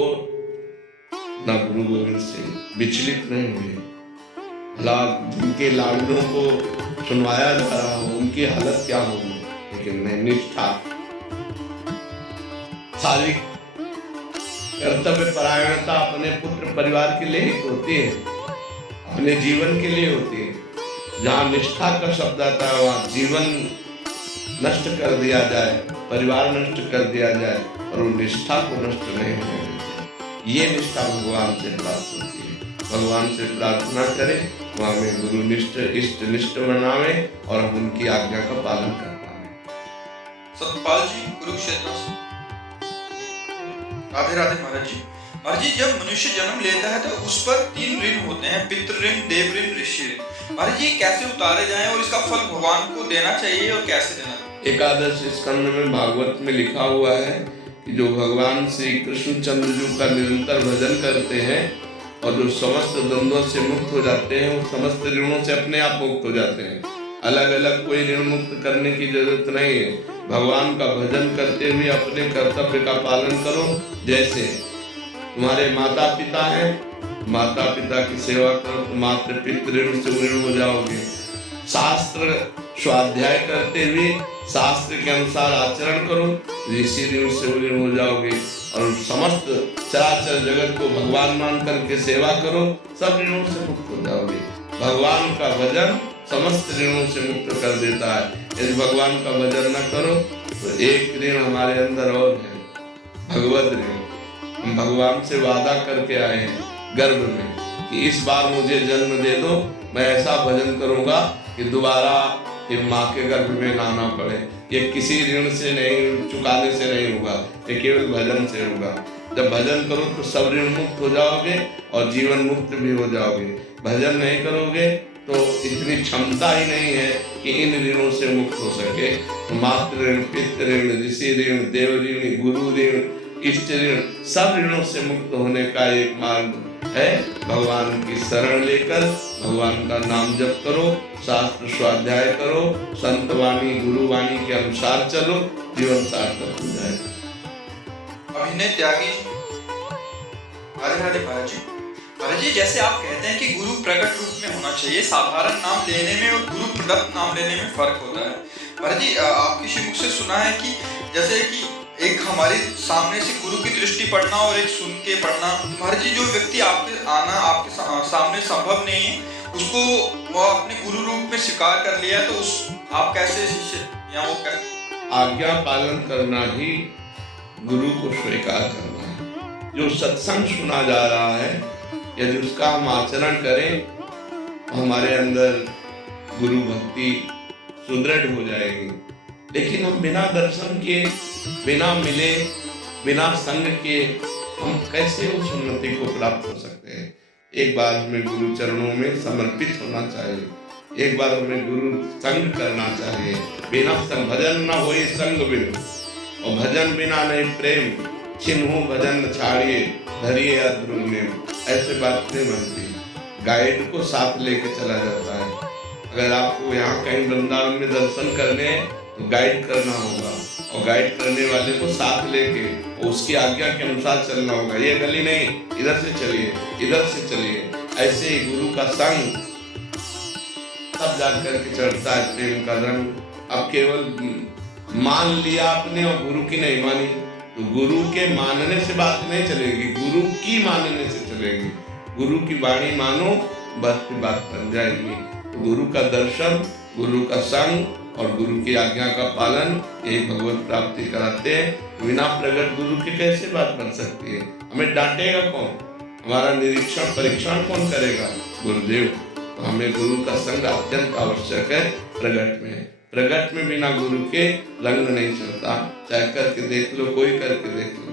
न गुरु गोविंद सिंह विचलित नहीं हुए। जिनके लाडलों को सुनवाया जा रहा हो, उनकी हालत क्या होगी, लेकिन नहीं, निष्ठा। सारी कर्तव्य परायणता अपने पुत्र परिवार के लिए ही होती है, अपने जीवन के लिए होती है। जहाँ निष्ठा का शब्द आता है, वहाँ जीवन नष्ट कर दिया जाए, परिवार नष्ट कर दिया जाए, और वो निष्ठा को नष्ट नहीं होने देते। ये निष्ठा भगवान से प्राप्त होती है। भगवान से प्रार्थना करें, वो हमें गुरुनिष्ठ इष्ट निष्ठ बनावे, और हम उनकी आज्ञा का पालन कर पाए। सतपाल जी, कुरुक्षेत्र से। राधे राधे महाराज जी। महाराज जी, जब मनुष्य जन्म लेता है तो उस पर 3 ऋण होते हैं, पितृ ऋण, देव ऋण, ऋषि ऋण। महाराज जी, कैसे उतारे जाएं और इसका फल भगवान को देना चाहिए और कैसे देना चाहिए? एकादश स्कंद में भागवत में लिखा हुआ है कि जो भगवान श्री कृष्ण चंद्र जी का निरंतर भजन करते हैं और जो समस्त द्वंद्वों से मुक्त हो जाते हैं, वो समस्त ऋणों से अपने आप मुक्त हो जाते हैं। अलग अलग कोई ऋण मुक्त करने की जरूरत नहीं है। भगवान का भजन करते हुए अपने कर्तव्य का पालन करो। जैसे तुम्हारे माता पिता हैं, माता पिता की सेवा करो तो मात्र पितृ ऋण से ऋण हो जाओगे। शास्त्र स्वाध्याय करते हुए शास्त्र के अनुसार आचरण करो, ऋषि ऋण से ऋण हो जाओगे। और समस्त चराचर जगत को भगवान मान करके सेवा करो, सब ऋणों से मुक्त हो जाओगे। भगवान का भजन समस्त ऋणों से मुक्त कर देता है। यदि भगवान का भजन न करो तो एक ऋण हमारे अंदर और है, भगवत ऋण। हम भगवान से वादा करके आए हैं गर्भ में कि इस बार मुझे जन्म दे दो, मैं ऐसा भजन करूंगा कि दोबारा ये माँ के गर्भ में लाना पड़े। ये किसी ऋण से नहीं, चुकाने से नहीं होगा, ये केवल भजन से होगा। जब भजन करो तो सब ऋण मुक्त हो जाओगे और जीवन मुक्त भी हो जाओगे। भजन नहीं करोगे तो इतनी क्षमता ही नहीं है कि इन ऋणों से मुक्त हो सके। तो मातृ ऋण, पितृ ऋण, ऋषि ऋण, देव ऋण, गुरु ऋण, इष्ट ऋण, सब ऋणों से मुक्त होने का एक मार्ग है। भगवान की शरण लेकर भगवान का नाम जप करो, शास्त्र स्वाध्याय करो, संत वाणी गुरु वाणी के अनुसार चलो, जीवन सार्थक हो जाएगा। अभिनय त्यागी। राधे राधे महाराज जी। महाराज जी, जैसे आप कहते हैं कि गुरु प्रकट रूप में होना चाहिए, साधारण नाम लेने में और गुरु प्रदत्त नाम लेने में फर्क होता है। महाराज जी, आपके श्रीमुख से सुना है कि जैसे कि एक हमारे सामने से गुरु की दृष्टि पढ़ना और एक सुन के पढ़ना। महाराज जी, जो व्यक्ति आपके आना आपके सामने संभव नहीं है, उसको वो अपने गुरु रूप में स्वीकार कर लिया, तो उस आप कैसे शिष्य या वो कैसे? आज्ञा पालन करना ही गुरु को स्वीकार करना है। जो सत्संग सुना जा रहा है, यदि उसका हम आचरण करें तो हमारे अंदर गुरु भक्ति सुदृढ़ हो जाएगी। लेकिन हम बिना दर्शन के, बिना मिले, बिना संग के हम कैसे उस उन्नति को प्राप्त हो सकते हैं? एक बार हमें गुरु चरणों में समर्पित होना चाहिए, एक बार हमें गुरु संग करना चाहिए। बिना संग भजन न होए संग बिन, और भजन बिना नहीं प्रेम, चिन्हू भजन छाड़िए धरिए अध्रुव नेम, ऐसे बात नहीं बनती। गाइड को साथ लेके चला जाता है। अगर आपको यहाँ कहीं वृंदावन में दर्शन करने हैं तो गाइड करना होगा, और गाइड करने वाले को साथ लेके उसकी आज्ञा के अनुसार चलना होगा। ये गली नहीं, इधर से चलिए, इधर से चलिए। ऐसे ही गुरु का संग तब जाकर के चढ़ता है प्रेम का रंग। अब केवल मान लिया आपने और गुरु की नहीं मानी, तो गुरु के मानने से बात नहीं चलेगी, गुरु की मानने से चलेगी। गुरु की वाणी मानो, बस की बात बन जाएगी। गुरु का दर्शन, गुरु का संग और गुरु की आज्ञा का पालन, यही भगवत प्राप्ति कराते हैं। बिना प्रकट गुरु की कैसे बात बन सकती है? हमें डांटेगा कौन? हमारा निरीक्षण परीक्षण कौन करेगा? गुरुदेव। तो हमें गुरु का संग अत्यंत आवश्यक है प्रगट में। प्रगट में बिना गुरु के रंग नहीं चलता। चाहे करके देख लो, कोई करके देख लो।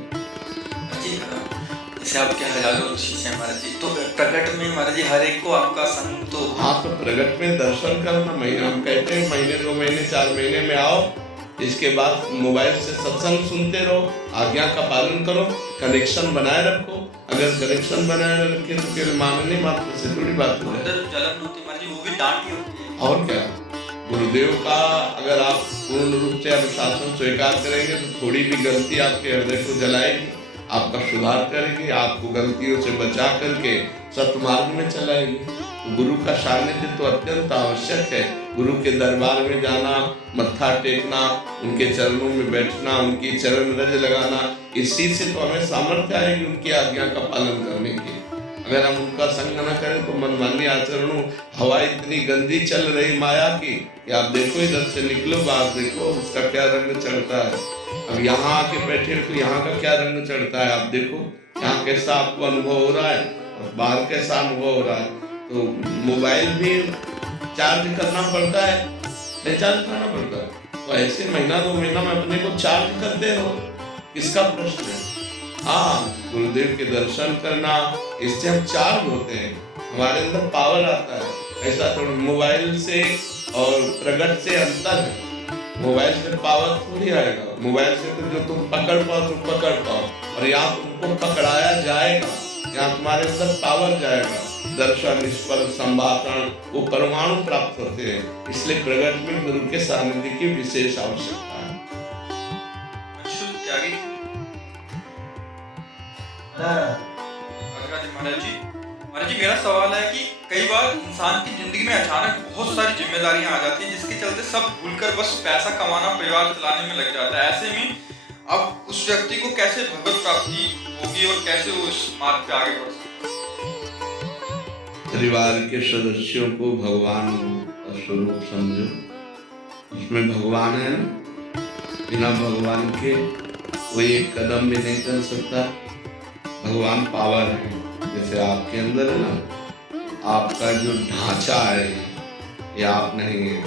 जैसे आपके हजारों शिष्य हैं महाराज जी, तो प्रकट में महाराज जी हर एक को आपका संग तो हाँ, तो प्रगट में दर्शन करना। महीना हम कहते हैं महीने 2 महीने 4 महीने में आओ, इसके बाद मोबाइल से सत्संग सुनते रहो, आज्ञा का पालन करो, कनेक्शन बनाए रखो। अगर कनेक्शन बनाए रखे तो केवल मानने मात्र से थोड़ी बात हो जाए। जलन होती है महाराज जी, वो भी डांट ही होती है। और क्या, गुरुदेव का अगर आप पूर्ण रूप से अनुशासन स्वीकार करेंगे तो थोड़ी भी गलती आपके हृदय को जलाएगी, आपका सुधार करेगी, आपको गलतियों से बचा करके सतमार्ग में चलाएगी। तो गुरु का सानिध्य तो अत्यंत आवश्यक है। गुरु के दरबार में जाना, मत्था टेकना, उनके चरणों में बैठना, उनकी चरण रज लगाना, इसी से तो हमें सामर्थ्य आएगी उनकी आज्ञा का पालन करने की। अगर हम उनका संग न करें तो मनमानी आचरणों, हवा इतनी गंदी चल रही माया की कि आप देखो, इधर से निकलो, बाहर देखो उसका क्या रंग चढ़ता है। अब यहाँ आके बैठे तो यहाँ का क्या रंग चढ़ता है आप देखो। यहाँ कैसा आपको अनुभव हो रहा है और बाहर कैसा अनुभव हो रहा है। तो मोबाइल भी चार्ज करना पड़ता है, नहीं चार्ज करना पड़ता है। तो ऐसे महीना 2 महीना में अपने को चार्ज करते रहो, किसका प्रश्न है। हाँ, गुरुदेव के दर्शन करना, इससे हम चार्ज होते हैं, हमारे अंदर पावर आता है। ऐसा थोड़ा मोबाइल से और प्रगट से अंतर है। मोबाइल से पावर थोड़ी आएगा। मोबाइल से तो जो तुम पकड़ पाओ तो पकड़ पाओ, और यहाँ तुमको पकड़ाया जाएगा, यहाँ तुम्हारे अंदर पावर जाएगा। दर्शन, स्पर्श, संभाषण, वो परमाणु प्राप्त होते हैं। इसलिए प्रगट में गुरु के सानिध्य की विशेष आवश्यकता है। त्यागी महाराज जी, मेरा सवाल है कि कई बार इंसान की जिंदगी में अचानक बहुत सारी जिम्मेदारियां आ जाती हैं, जिसके चलते सब भूलकर बस पैसा कमाना, परिवार चलाने में लग जाता है। ऐसे में अब उस व्यक्ति को कैसे भगवत प्राप्ति होगी और कैसे वो उस मार्ग पे आगे बढ़ सकता है? परिवार के सदस्यों को भगवान का स्वरूप समझो, उसमें भगवान है ना। बिना भगवान के कोई एक कदम भी नहीं चल सकता। भगवान पावर है, जैसे आपके अंदर है ना, आपका जो ढांचा है ये आप नहीं है।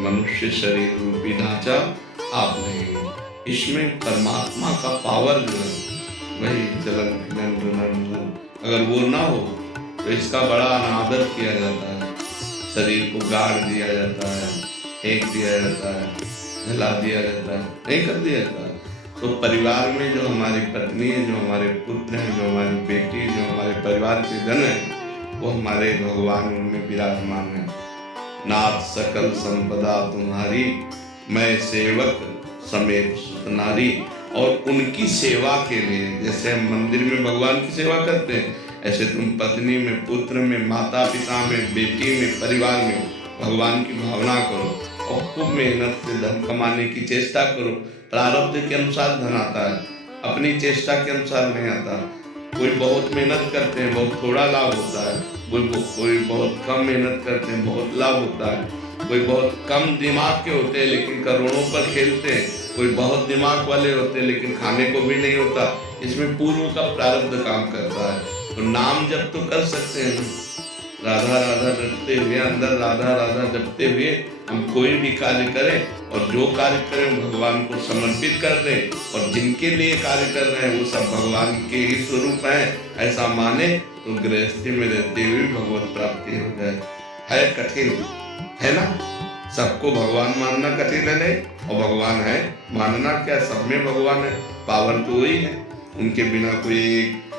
मनुष्य शरीर रूपी ढांचा आप नहीं है। इसमें परमात्मा का पावर जो है वही चलन फिलन रुलन, अगर वो ना हो तो इसका बड़ा अनादर किया जाता है। शरीर को गाड़ दिया जाता है, फेंक दिया जाता है, जला दिया जाता है, नहीं कर दिया जाता है। तो परिवार में जो हमारी पत्नी है, जो हमारे पुत्र हैं, जो हमारी बेटी है, जो हमारे परिवार के जन हैं, वो हमारे भगवान उनमें विराजमान है। नाथ सकल संपदा तुम्हारी, मैं सेवक समेत सुत नारी। और उनकी सेवा के लिए, जैसे हम मंदिर में भगवान की सेवा करते हैं, ऐसे तुम पत्नी में, पुत्र में, माता पिता में, बेटी में, परिवार में भगवान की भावना करो और खूब मेहनत से धन कमाने की चेष्टा करो। प्रारब्ध के अनुसार धन आता है, अपनी चेष्टा के अनुसार नहीं आता। कोई बहुत मेहनत करते हैं, बहुत थोड़ा लाभ होता है। कोई बहुत कम मेहनत करते हैं, बहुत लाभ होता है। कोई बहुत कम दिमाग के होते हैं लेकिन करोड़ों पर खेलते हैं। कोई बहुत दिमाग वाले होते हैं लेकिन खाने को भी नहीं होता। इसमें पूर्व का प्रारब्ध काम करता है। तो नाम जप तो कर सकते हैं, राधा राधा जपते हुए, अंदर राधा राधा जपते हुए हम कोई भी कार्य करें, और जो कार्य करें भगवान को समर्पित कर दें, और जिनके लिए कार्य कर रहे हैं वो सब भगवान के ही स्वरूप हैं, ऐसा माने तो गृहस्थी में रहते हुए भगवत प्राप्ति हो जाए। है कठिन है ना, सबको भगवान मानना कठिन है नहीं, और भगवान है मानना क्या, सब में भगवान है। पावर तो वही है। उनके बिना कोई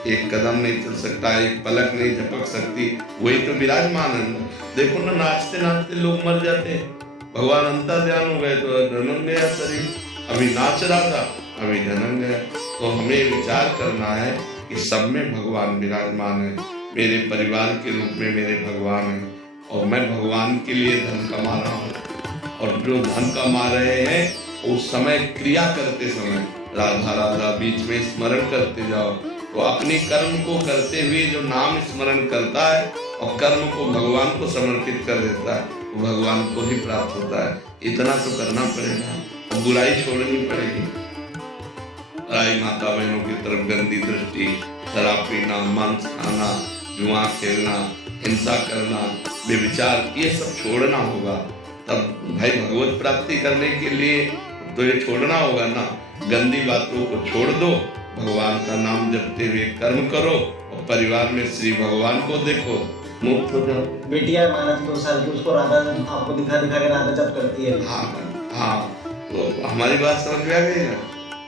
एक कदम नहीं चल सकता, एक पलक नहीं झपक सकती, वही तो विराजमान है ना। देखो ना, नाचते नाचते लोग मर जाते हैं, भगवान अंतर ध्यान हो गए तो जन्म गया शरीर, अभी नाच रहा था अभी जन्म गया। तो हमें विचार करना है कि सब में भगवान विराजमान है। मेरे परिवार के रूप में मेरे भगवान हैं और मैं भगवान के लिए धन कमा रहा हूँ। और जो धन कमा रहे हैं उस समय क्रिया करते समय राधा राधा बीच में स्मरण करते जाओ, तो अपने कर्म को करते हुए जो नाम स्मरण करता है और कर्म को भगवान को समर्पित कर देता है, वो भगवान को ही प्राप्त होता है। इतना तो करना पड़ेगा और बुराई छोड़नी पड़ेगी। राई माता बहनों की तरफ गंदी दृष्टि, शराब पीना, मांस खाना, जुआ खेलना, हिंसा करना, बेविचार, ये सब छोड़ना होगा। तब भाई भगवत प्राप्ति करने के लिए तो ये छोड़ना होगा ना। गंदी बातों को छोड़ दो, भगवान का नाम जपते हुए कर्म करो और परिवार में श्री भगवान को देखो, मुक्त हो जाओ। बेटिया महाराज 2 साल की, उसको राधा आपको दिखा दिखा के राधा जप करती है। हाँ, तो हमारी बात समझ में आ गई ना।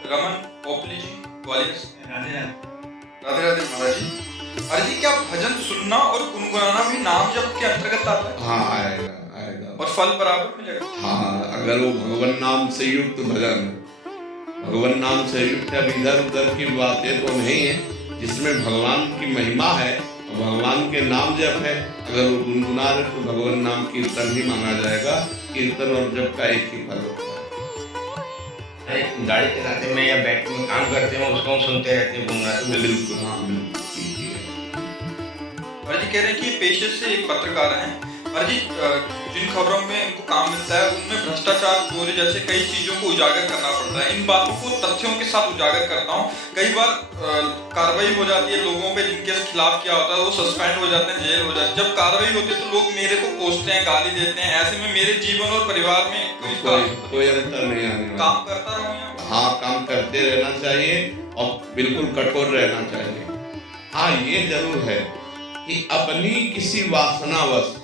रमन पोपली जी, ग्वालियर से। राधे राधे राधे महाराज जी। महाराज जी, क्या भजन सुनना और गुनगुनाना भी नाम जप के अंतर्गत आता है? हाँ, आएगा आएगा। और फल बराबर मिलेगा? हाँ, अगर वो भगवान नाम से युक्त भजन, भगवान नाम से युक्त, अब इधर उधर की बातें तो नहीं है, जिसमें भगवान की महिमा है और भगवान के नाम जप है। अगर वो गुनगुना रहे तो भगवान नाम कीर्तन ही माना जाएगा। कीर्तन और जप का एक ही फल होता है। गाड़ी चलाते में या बैठ में काम करते हैं उसको हम सुनते रहते हैं, गुनगुनाते। बिल्कुल, हाँ बिल्कुल ठीक ही है। महाराज जी कह रहे हैं कि पेशे से एक पत्रकार हैं। महाराज जी, जिन खबरों में इनको काम मिलता है उनमें भ्रष्टाचार, चोरी जैसे कई चीजों को उजागर करना पड़ता है। इन बातों को तथ्यों के साथ उजागर करता हूँ। कई बार कार्रवाई हो जाती है लोगों पे जिनके खिलाफ किया होता है, वो सस्पेंड हो जाते हैं, जेल हो जाते हैं। जब कार्रवाई होती है तो लोग मेरे को कोसते हैं, गाली देते हैं। ऐसे में मेरे जीवन और परिवार में कोई अंतर नहीं आने वाला। काम करता रहूँ। हाँ, काम करते रहना चाहिए और बिल्कुल कठोर रहना चाहिए। हाँ, ये जरूर है कि अपनी किसी वासनावश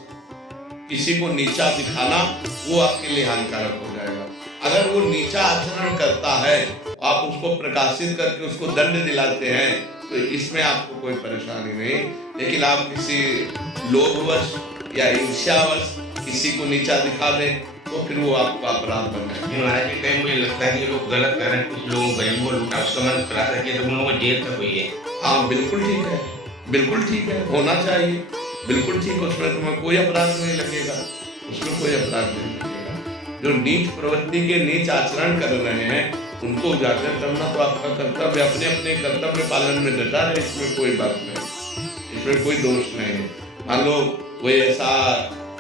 किसी को नीचा दिखाना वो आपके लिए हानिकारक हो जाएगा। अगर वो नीचा आचरण करता है, आप उसको प्रकाशित करके उसको दंड दिलाते हैं, तो इसमें आपको कोई परेशानी नहीं। लेकिन आप किसी लोभवश या ईर्ष्यावश किसी को नीचा दिखा दें तो फिर वो आपका अपराध बन जाएगा। महाराज जी, कहीं मुझे लगता है कि लोग गलत कर रहे हैं, कुछ लोगों गरीबों को लूटा, उसका मन खुलासा किया तो उन लोगों को जेल तक हुई है। हाँ, बिल्कुल ठीक है, बिल्कुल ठीक है, होना चाहिए, बिल्कुल ठीक। उसमें तुम्हें कोई अपराध नहीं लगेगा, उसमें कोई अपराध नहीं लगेगा। जो नीच प्रवृत्ति के नीच आचरण कर रहे हैं उनको उजागर करना तो आपका कर्तव्य, अपने अपने कर्तव्य पालन में डटा रहे, इसमें कोई बात नहीं, इसमें कोई दोष नहीं है। मान लो वो ऐसा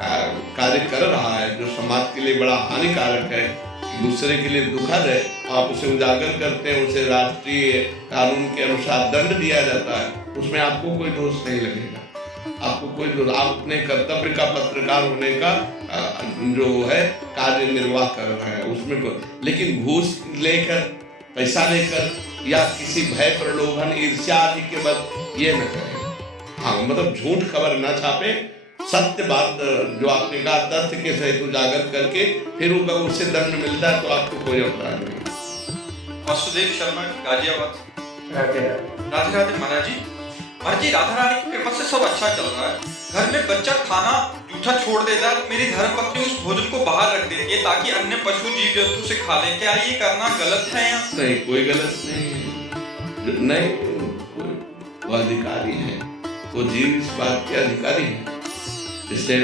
कार्य कर रहा है जो समाज के लिए बड़ा हानिकारक है, दूसरे के लिए दुखद है, आप उसे उजागर करते हैं, उसे राष्ट्रीय कानून के अनुसार दंड दिया जाता है, उसमें आपको कोई दोष नहीं लगेगा। आपको कोई दोष, आप अपने कर्तव्य का पत्रकार होने का जो है कार्य निर्वाह कर रहे हैं उसमें कोई, लेकिन घूस लेकर, पैसा लेकर या किसी भय, प्रलोभन, ईर्ष्या आदि के बाद ये न करें। हाँ, मतलब झूठ खबर न छापे, सत्य बात जो आपने कहा तथ्य के सहित उजागर करके फिर उससे दंड मिलता है तो आपको कोई अपराध नहीं। वासुदेव शर्मा, गाजियाबाद। राधे राधे राधे महाराज जी। महाराज जी, राधा रानी की कृपा से सब अच्छा चल रहा है। घर में बच्चा खाना जूठा छोड़ देता है तो मेरी धर्मपत्नी उस भोजन को बाहर रख देती है ताकि अन्य पशु जीव जंतु से खा लें। क्या ये करना गलत है या नहीं? कोई गलत नहीं, नहीं, वो अधिकारी है, वो जीव इस बात के अधिकारी है। जिससे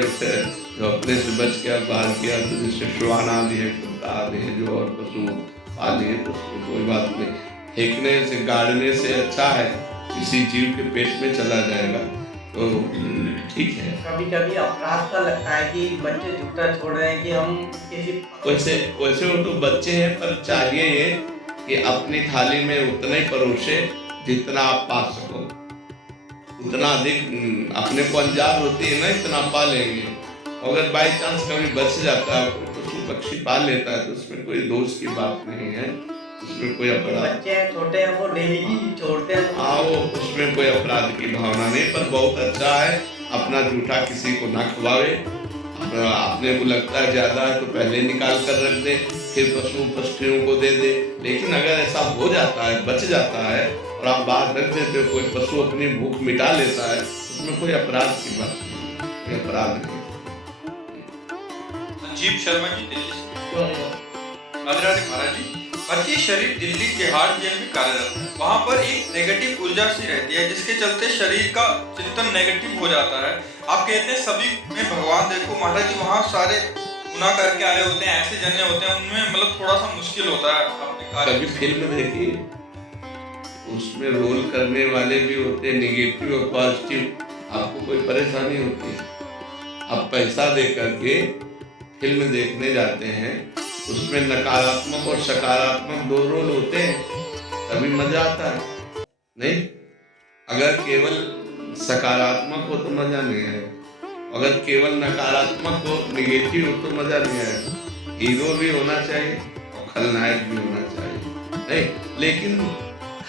जो अपने से बच के बाहर किया तो जिससे श्वान आदि है, कुत्ता आदि है, जो और पशु आदि है, तो उसमें कोई बात नहीं। फेंकने से, गाड़ने से अच्छा है किसी जीव के पेट में चला जाएगा तो ठीक है। कभी कभी अपराध का लगता है कि बच्चे झूठा छोड़ रहे हैं कि हम किसी वैसे वो तो बच्चे हैं, पर चाहिए ये कि अपनी थाली में उतना ही परोसे जितना आप पा सको, उतना अधिक अपने को अंजार होती है ना, इतना पा लेंगे। अगर बाई चांस कभी बच जाता है पशु पक्षी पाल लेता है तो उसमें कोई दोष की बात नहीं है, उसमें कोई अपराध। बच्चे हैं, छोटे हैं, वो डेली छोड़ते हैं। हाँ, वो उसमें कोई अपराध की भावना नहीं, पर बहुत अच्छा है अपना जूठा किसी को ना खिलावे, अपने को लगता है ज़्यादा है तो पहले निकाल कर रख दे, फिर पशु पक्षियों को दे दे। लेकिन अगर ऐसा हो जाता है, बच जाता है और आप बाहर रख देते हो, कोई पशु अपनी भूख मिटा लेता है, उसमें कोई अपराध की बात नहीं, कोई अपराध नहीं। संजीव शर्मा जी, दिल्ली से। क्यों नहीं? राधे राधे महाराज जी। भारतीय शरीर दिल्ली तिहाड़ जेल में कार्यरत है। वहाँ पर एक नेगेटिव ऊर्जा सी रहती है जिसके चलते शरीर का चिंतन नेगेटिव हो जाता है। आप कहते हैं सभी में भगवान देखो। महाराज जी, वहाँ सारे गुनाह करके आए होते हैं, ऐसे जने होते हैं, उनमें मतलब थोड़ा सा मुश्किल होता है अपने कार्य। कभी फिल्म देखिए, उसमें रोल करने वाले भी होते हैं नेगेटिव और पॉजिटिव, आपको कोई परेशानी होती है? आप पैसा दे करके फिल्म देखने जाते हैं, उसमें नकारात्मक और सकारात्मक दो रोल होते हैं, तभी मजा आता है। नहीं, अगर केवल सकारात्मक हो तो मजा नहीं आएगा, अगर केवल नकारात्मक हो, नेगेटिव हो तो मजा नहीं आएगा। हीरो भी होना चाहिए और खलनायक भी होना चाहिए। नहीं, लेकिन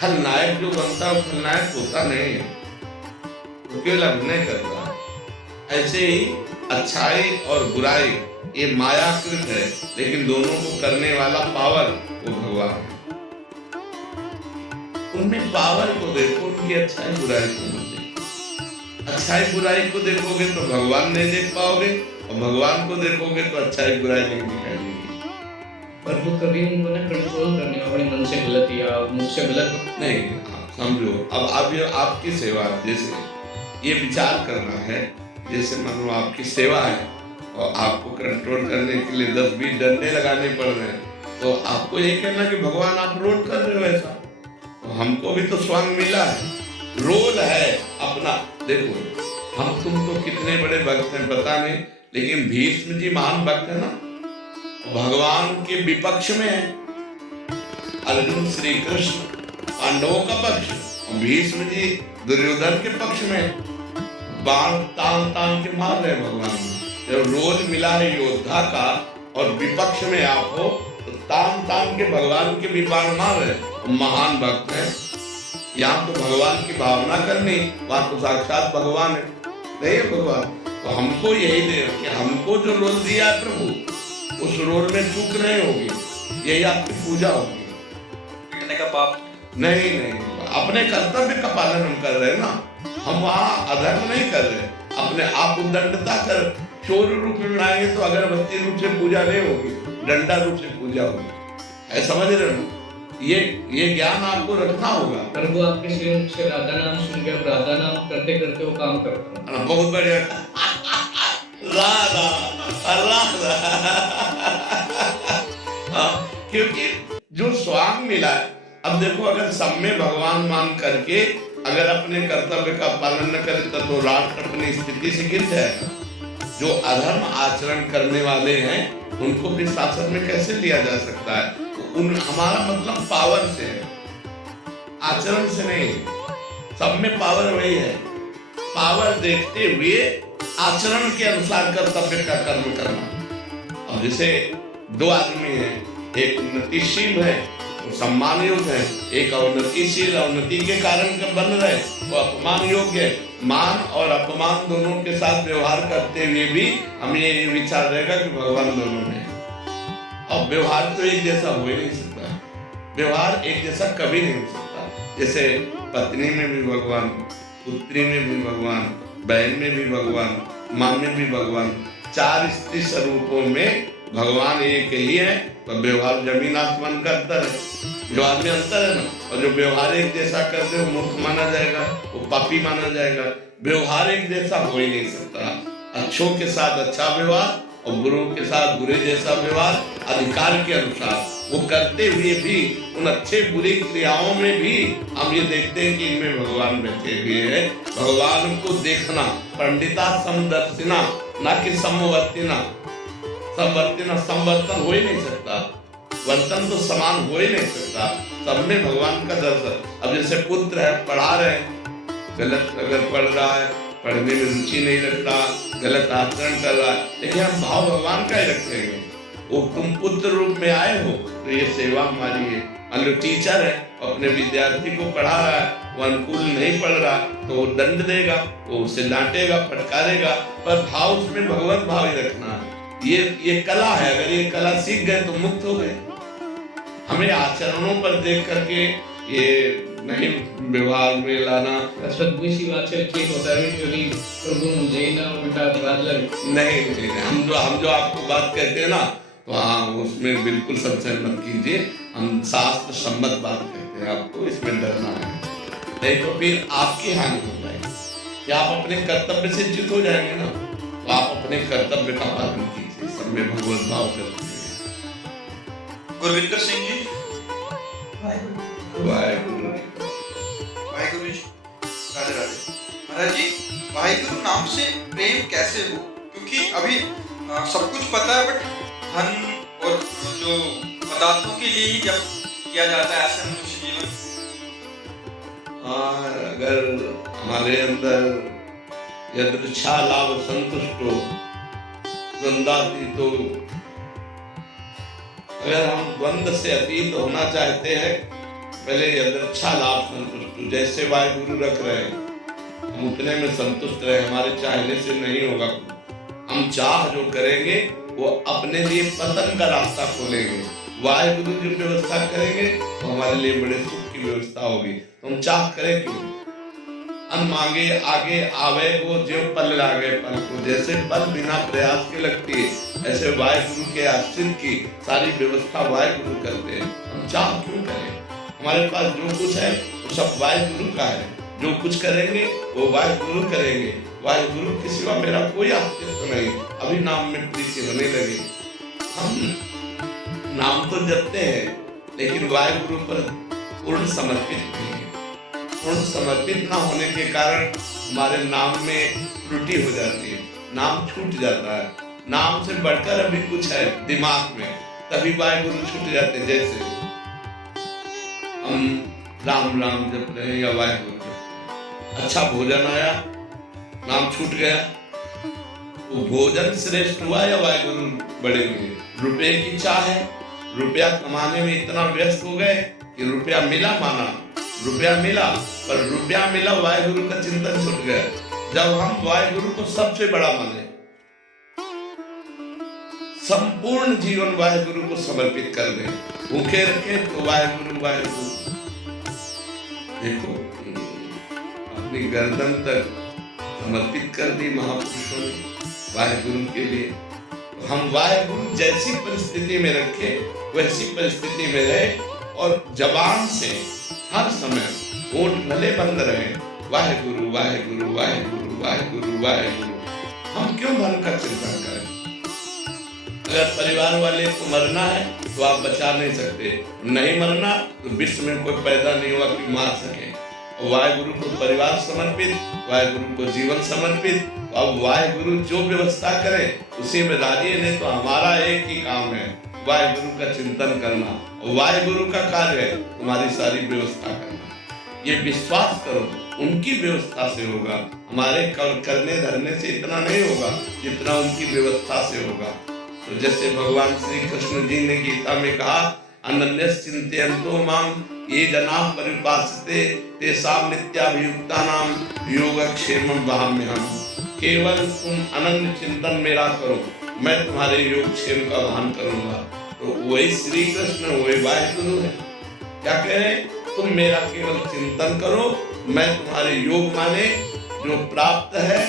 खलनायक जो बनता है वो खलनायक होता नहीं है, वो केवल अभिनय करता है। ऐसे ही अच्छाई और बुराई ये मायाकृत है, लेकिन दोनों को करने वाला पावर वो भगवान है। उनमें पावर को देखो, उनकी अच्छाई बुराई को मत देखो। अच्छाई बुराई को देखोगे तो भगवान नहीं देख पाओगे, और भगवान को देखोगे तो अच्छाई बुराई नहीं दिखाई देगी। पर वो कभी उनको ना कंट्रोल करने में अपने मन से गलत या मुझसे गलत नहीं, आप समझो, अब ये आपकी सेवा, जैसे ये विचार करना है, जैसे मानो आपकी सेवा है और आपको कंट्रोल करने के लिए 10-20 डंडे लगाने पड़ रहे हैं, तो आपको ये कहना कि भगवान आप रोल कर रहे हो ऐसा, तो हमको भी तो स्वांग मिला है, रोल है अपना। देखो, हम तुम तो कितने बड़े भक्त हैं पता नहीं, लेकिन भीष्म जी महान भक्त है ना, भगवान के विपक्ष में है। अर्जुन श्री कृष्ण पांडवों का पक्ष, और भीष्म जी दुर्योधन के पक्ष में है। बाण तान तान के मार रहे भगवान। जब रोल मिला है योद्धा का और विपक्ष में आप हो, तो तान तान के भगवान के भी बाण मार रहे, महान भक्त है। यहाँ तो भगवान की भावना करनी, वहां तो साक्षात भगवान है, नहीं है भगवान। तो हमको यही दे कि हमको जो रोल दिया है प्रभु, उस रोल में चूक नहीं होगी, यही आपकी पूजा होगी। पीटने का पाप नहीं नहीं, अपने कर्तव्य का पालन हम कर रहे हैं ना, हम वहाँ अधर्म नहीं कर रहे, अपने आप उद्दंडता कर चोर रूप में बनाएंगे तो अगरबत्ती रूप से पूजा नहीं होगी, डंडा रूप से पूजा होगी। ऐसा समझ रहे हो? ये ज्ञान आपको रखना होगा। पर वो आपके श्री से राधा नाम सुन के राधा नाम करते करते वो काम करता है। बहुत बढ़िया। राधा राधा। क्योंकि जो स्वांग मिला है, अब देखो, अगर सब में भगवान मान करके अगर अपने कर्तव्य का पालन न करे तो राष्ट्र अपनी स्थिति से गिर जाएगा। जो अधर्म आचरण करने वाले हैं उनको भी शासन में कैसे लिया जा सकता है? हमारा मतलब पावर से है, आचरण से नहीं। सब में पावर वही है, पावर देखते हुए आचरण के अनुसार कर्तव्य का कर्म करना। और जैसे दो आदमी हैं, एक उन्नतिशील है, वो सम्मान योग्य है, एक अवनतिशील, अवनति के कारण बन रहे, वो अपमान योग्य है। मान और अपमान दोनों के साथ व्यवहार करते हुए भी हमें ये विचार रहेगा कि भगवान दोनों में है। और व्यवहार तो एक जैसा हो ही नहीं सकता, व्यवहार एक जैसा कभी नहीं हो सकता। जैसे पत्नी में भी भगवान, पुत्री में भी भगवान, बहन में भी भगवान, माँ में भी भगवान, चार स्त्री स्वरूपों में भगवान एक ही है। तो व्यवहार जमीन आसमान का अंतर है, व्यवहार में अंतर है ना। और जो व्यवहार एक जैसा करते वो मूर्ख माना जाएगा, वो पापी माना जाएगा। व्यवहार एक जैसा हो ही नहीं सकता। अच्छों के साथ अच्छा व्यवहार और बुरों के साथ बुरे जैसा व्यवहार, अधिकार के अनुसार वो करते हुए भी उन अच्छे बुरी क्रियाओं में भी हम ये देखते हैं कि इनमें भगवान बैठे हुए हैं। भगवान को देखना, पंडिता समदर्शिना, ना कि समवर्तिना। समवर्तिना, समवर्तन हो ही नहीं सकता, वर्तन तो समान हो ही नहीं सकता। सब में भगवान का दर्शन। अब जैसे पुत्र है, पढ़ा रहे हैं, गलत अगर पढ़ रहा है, पढ़ने में रुचि नहीं रख रहा, गलत आचरण कर रहा है, लेकिन हम भाव भगवान का ही रखेंगे। वो तुम पुत्र रूप में आए हो तो ये सेवा हमारी है। मान लो टीचर है, अपने विद्यार्थी को पढ़ा रहा है, वो अनुकूल नहीं पढ़ रहा तो वो दंड देगा, वो उसे डांटेगा, फटकारेगा, पर भाव उसमें भगवत भाव ही रखना है। ये कला है, अगर ये कला सीख गए तो मुक्त हो गए। हमें आचरणों पर देख करके ये नहीं व्यवहार में लाना। सद्गुशी वाचक ठीक होता है क्योंकि प्रभु जैन उल्टा बादल नहीं, हम जो आपको बात कहते हैं ना, तो हाँ उसमें बिल्कुल संशय मत कीजिए। हम शास्त्र सम्मत बात कहते हैं, आपको इसमें डरना है, नहीं तो फिर आपकी हानि हो जाएगी। कि आप अपने कर्तव्य से च्युत हो जाएंगे ना, तो आप अपने कर्तव्य का पालन कीजिए, सब में भगवत भाव करते हैं। गुरविंदर सिंह जी, वाहिगुरु वाहिगुरु जी, राधे राधे। महाराज जी, वाहिगुरु नाम से प्रेम कैसे हो? क्योंकि अभी सब कुछ पता है, बट धन और जो पदार्थों के लिए ही जब किया जाता है ऐसा मनुष्य जीवन। अगर हमारे अंदर यदृच्छा लाभ संतुष्टो द्वंद्वातीतो, अगर हम द्वंद्व से अतीत होना चाहते हैं, पहले यदृच्छा लाभ संतुष्टो, जैसे वाहिगुरु रख रहे हैं हम उतने में संतुष्ट रहे, हमारे चाहने से नहीं होगा। हम चाह जो करेंगे वो अपने लिए पतन का रास्ता खोलेंगे। वाहिगुरु जो व्यवस्था करेंगे तो हमारे लिए बड़े सुख की व्यवस्था होगी। तो हम चाह करें क्यों? अन मांगे आगे आवे वो जो पल लागे पल को, जैसे पल बिना प्रयास के लगती है, ऐसे वाहिगुरु के आश्रित की सारी व्यवस्था वाहिगुरु करते हैं। हम चाह क्यों करें? हमारे पास जो कुछ है वो सब वाहिगुरु का है। जो कुछ करेंगे वो वाहिगुरु करेंगे। वाहिगुरु के सिवा मेरा कोई अस्तित्व नहीं। अभी नाम में प्रीति होने लगी। हम नाम तो जपते हैं, लेकिन वाहिगुरु पर पूर्ण समर्पित नहीं है। पूर्ण समर्पित ना होने के कारण हमारे नाम में त्रुटि हो जाती है, नाम छूट जाता है। नाम से बढ़कर अभी कुछ है दिमाग में, तभी वाहिगुरु छूट जाते हैं। जैसे हम राम राम जप रहे हैं या वाहिगुरु जप रहे हैं, अच्छा भोजन आया, नाम छूट गया, वो भोजन श्रेष्ठ हुआ या वाहिगुरु बड़े हुए? रुपए की चाह है, रुपया कमाने में इतना व्यस्त हो गए कि रुपया मिला माना, रुपया मिला, पर रुपया मिला वाहिगुरु का चिंतन छूट गया। जब हम वाहिगुरु को सबसे बड़ा माने, संपूर्ण जीवन वाहिगुरु को समर्पित कर दें, भूखे रखें तो वाहिगुरु वाहिगुरु। देखो अपनी गर्दन तक समर्पित कर दी महापुरुषों ने वाहिगुरु के लिए। हम वाहिगुरु जैसी परिस्थिति में रखे वैसी परिस्थिति में रहे, और जबान से हर समय होठ भले बंद रहे, वाहिगुरु वाहिगुरु वाहिगुरु वाहिगुरु वाहिगुरु। हम क्यों धन का चिंतन करें? अगर परिवार वाले को मरना है तो आप बचा नहीं सकते, नहीं मरना तो विश्व में कोई पैदा नहीं हुआ कि मार सके। वाहिगुरु को परिवार समर्पित, वाहिगुरु को जीवन समर्पित। अब वाहिगुरु जो व्यवस्था करे उसी में राजी है। नहीं तो हमारा एक ही काम है, वाहिगुरु का चिंतन करना, और वाहिगुरु का कार्य है तुम्हारी सारी व्यवस्था करना। ये विश्वास करो, उनकी व्यवस्था से होगा। हमारे करने धरने से इतना नहीं होगा जितना उनकी व्यवस्था से होगा। तो जैसे भगवान श्री कृष्ण जी ने गीता में कहा, अनन्यस चिंतयन्तो माम ये जनाः परिपासते तेषां नित्याभियुक्तानां योगक्षेमं वहाम्यहम्। केवल तुम अनन्य चिंतन मेरा करो, मैं तुम्हारे योगक्षेम का वहन करूंगा। तो वही श्री कृष्ण वही वाहिगुरु है। क्या कह रहे हैं? तुम मेरा केवल चिंतन करो, मैं तुम्हारे योग माने जो प्राप्त है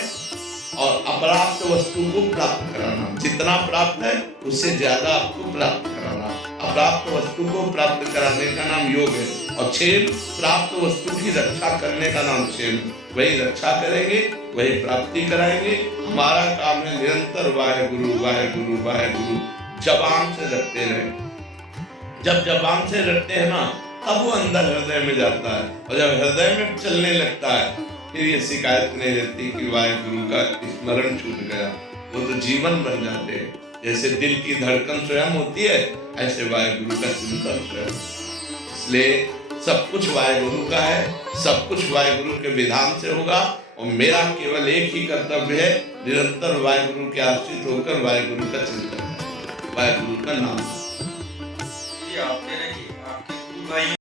और अप्राप्त वस्तु को प्राप्त कराना। जितना प्राप्त है उससे ज्यादा आपको प्राप्त कराना। अप्राप्त वस्तु को प्राप्त कराने का नाम योग है, और क्षेम प्राप्त वस्तु की रक्षा करने का नाम क्षेम। वही रक्षा करेंगे, वही प्राप्ति कराएंगे। हमारा काम है निरंतर वाहिगुरु वाहिगुरु वाहिगुरु जबान से रटते रहे। जब जबान से रटते हैं ना, तब वो अंदर हृदय में जाता है, और जब हृदय में चलने लगता है फिर ये शिकायत नहीं रहती कि वाहिगुरु का स्मरण छूट गया। वो तो जीवन बन जाते हैं। जैसे दिल की धड़कन स्वयं होती है, ऐसे वाहिगुरु का चिंतन स्वयं। इसलिए सब कुछ वाहिगुरु का है, सब कुछ वाहिगुरु के विधान से होगा, और मेरा केवल एक ही कर्तव्य है, निरंतर वाहिगुरु के आश्रित होकर वाहिगुरु का चिंतन करना, वाहिगुरु का नाम। आप कह रहे हैं कि आपके भाई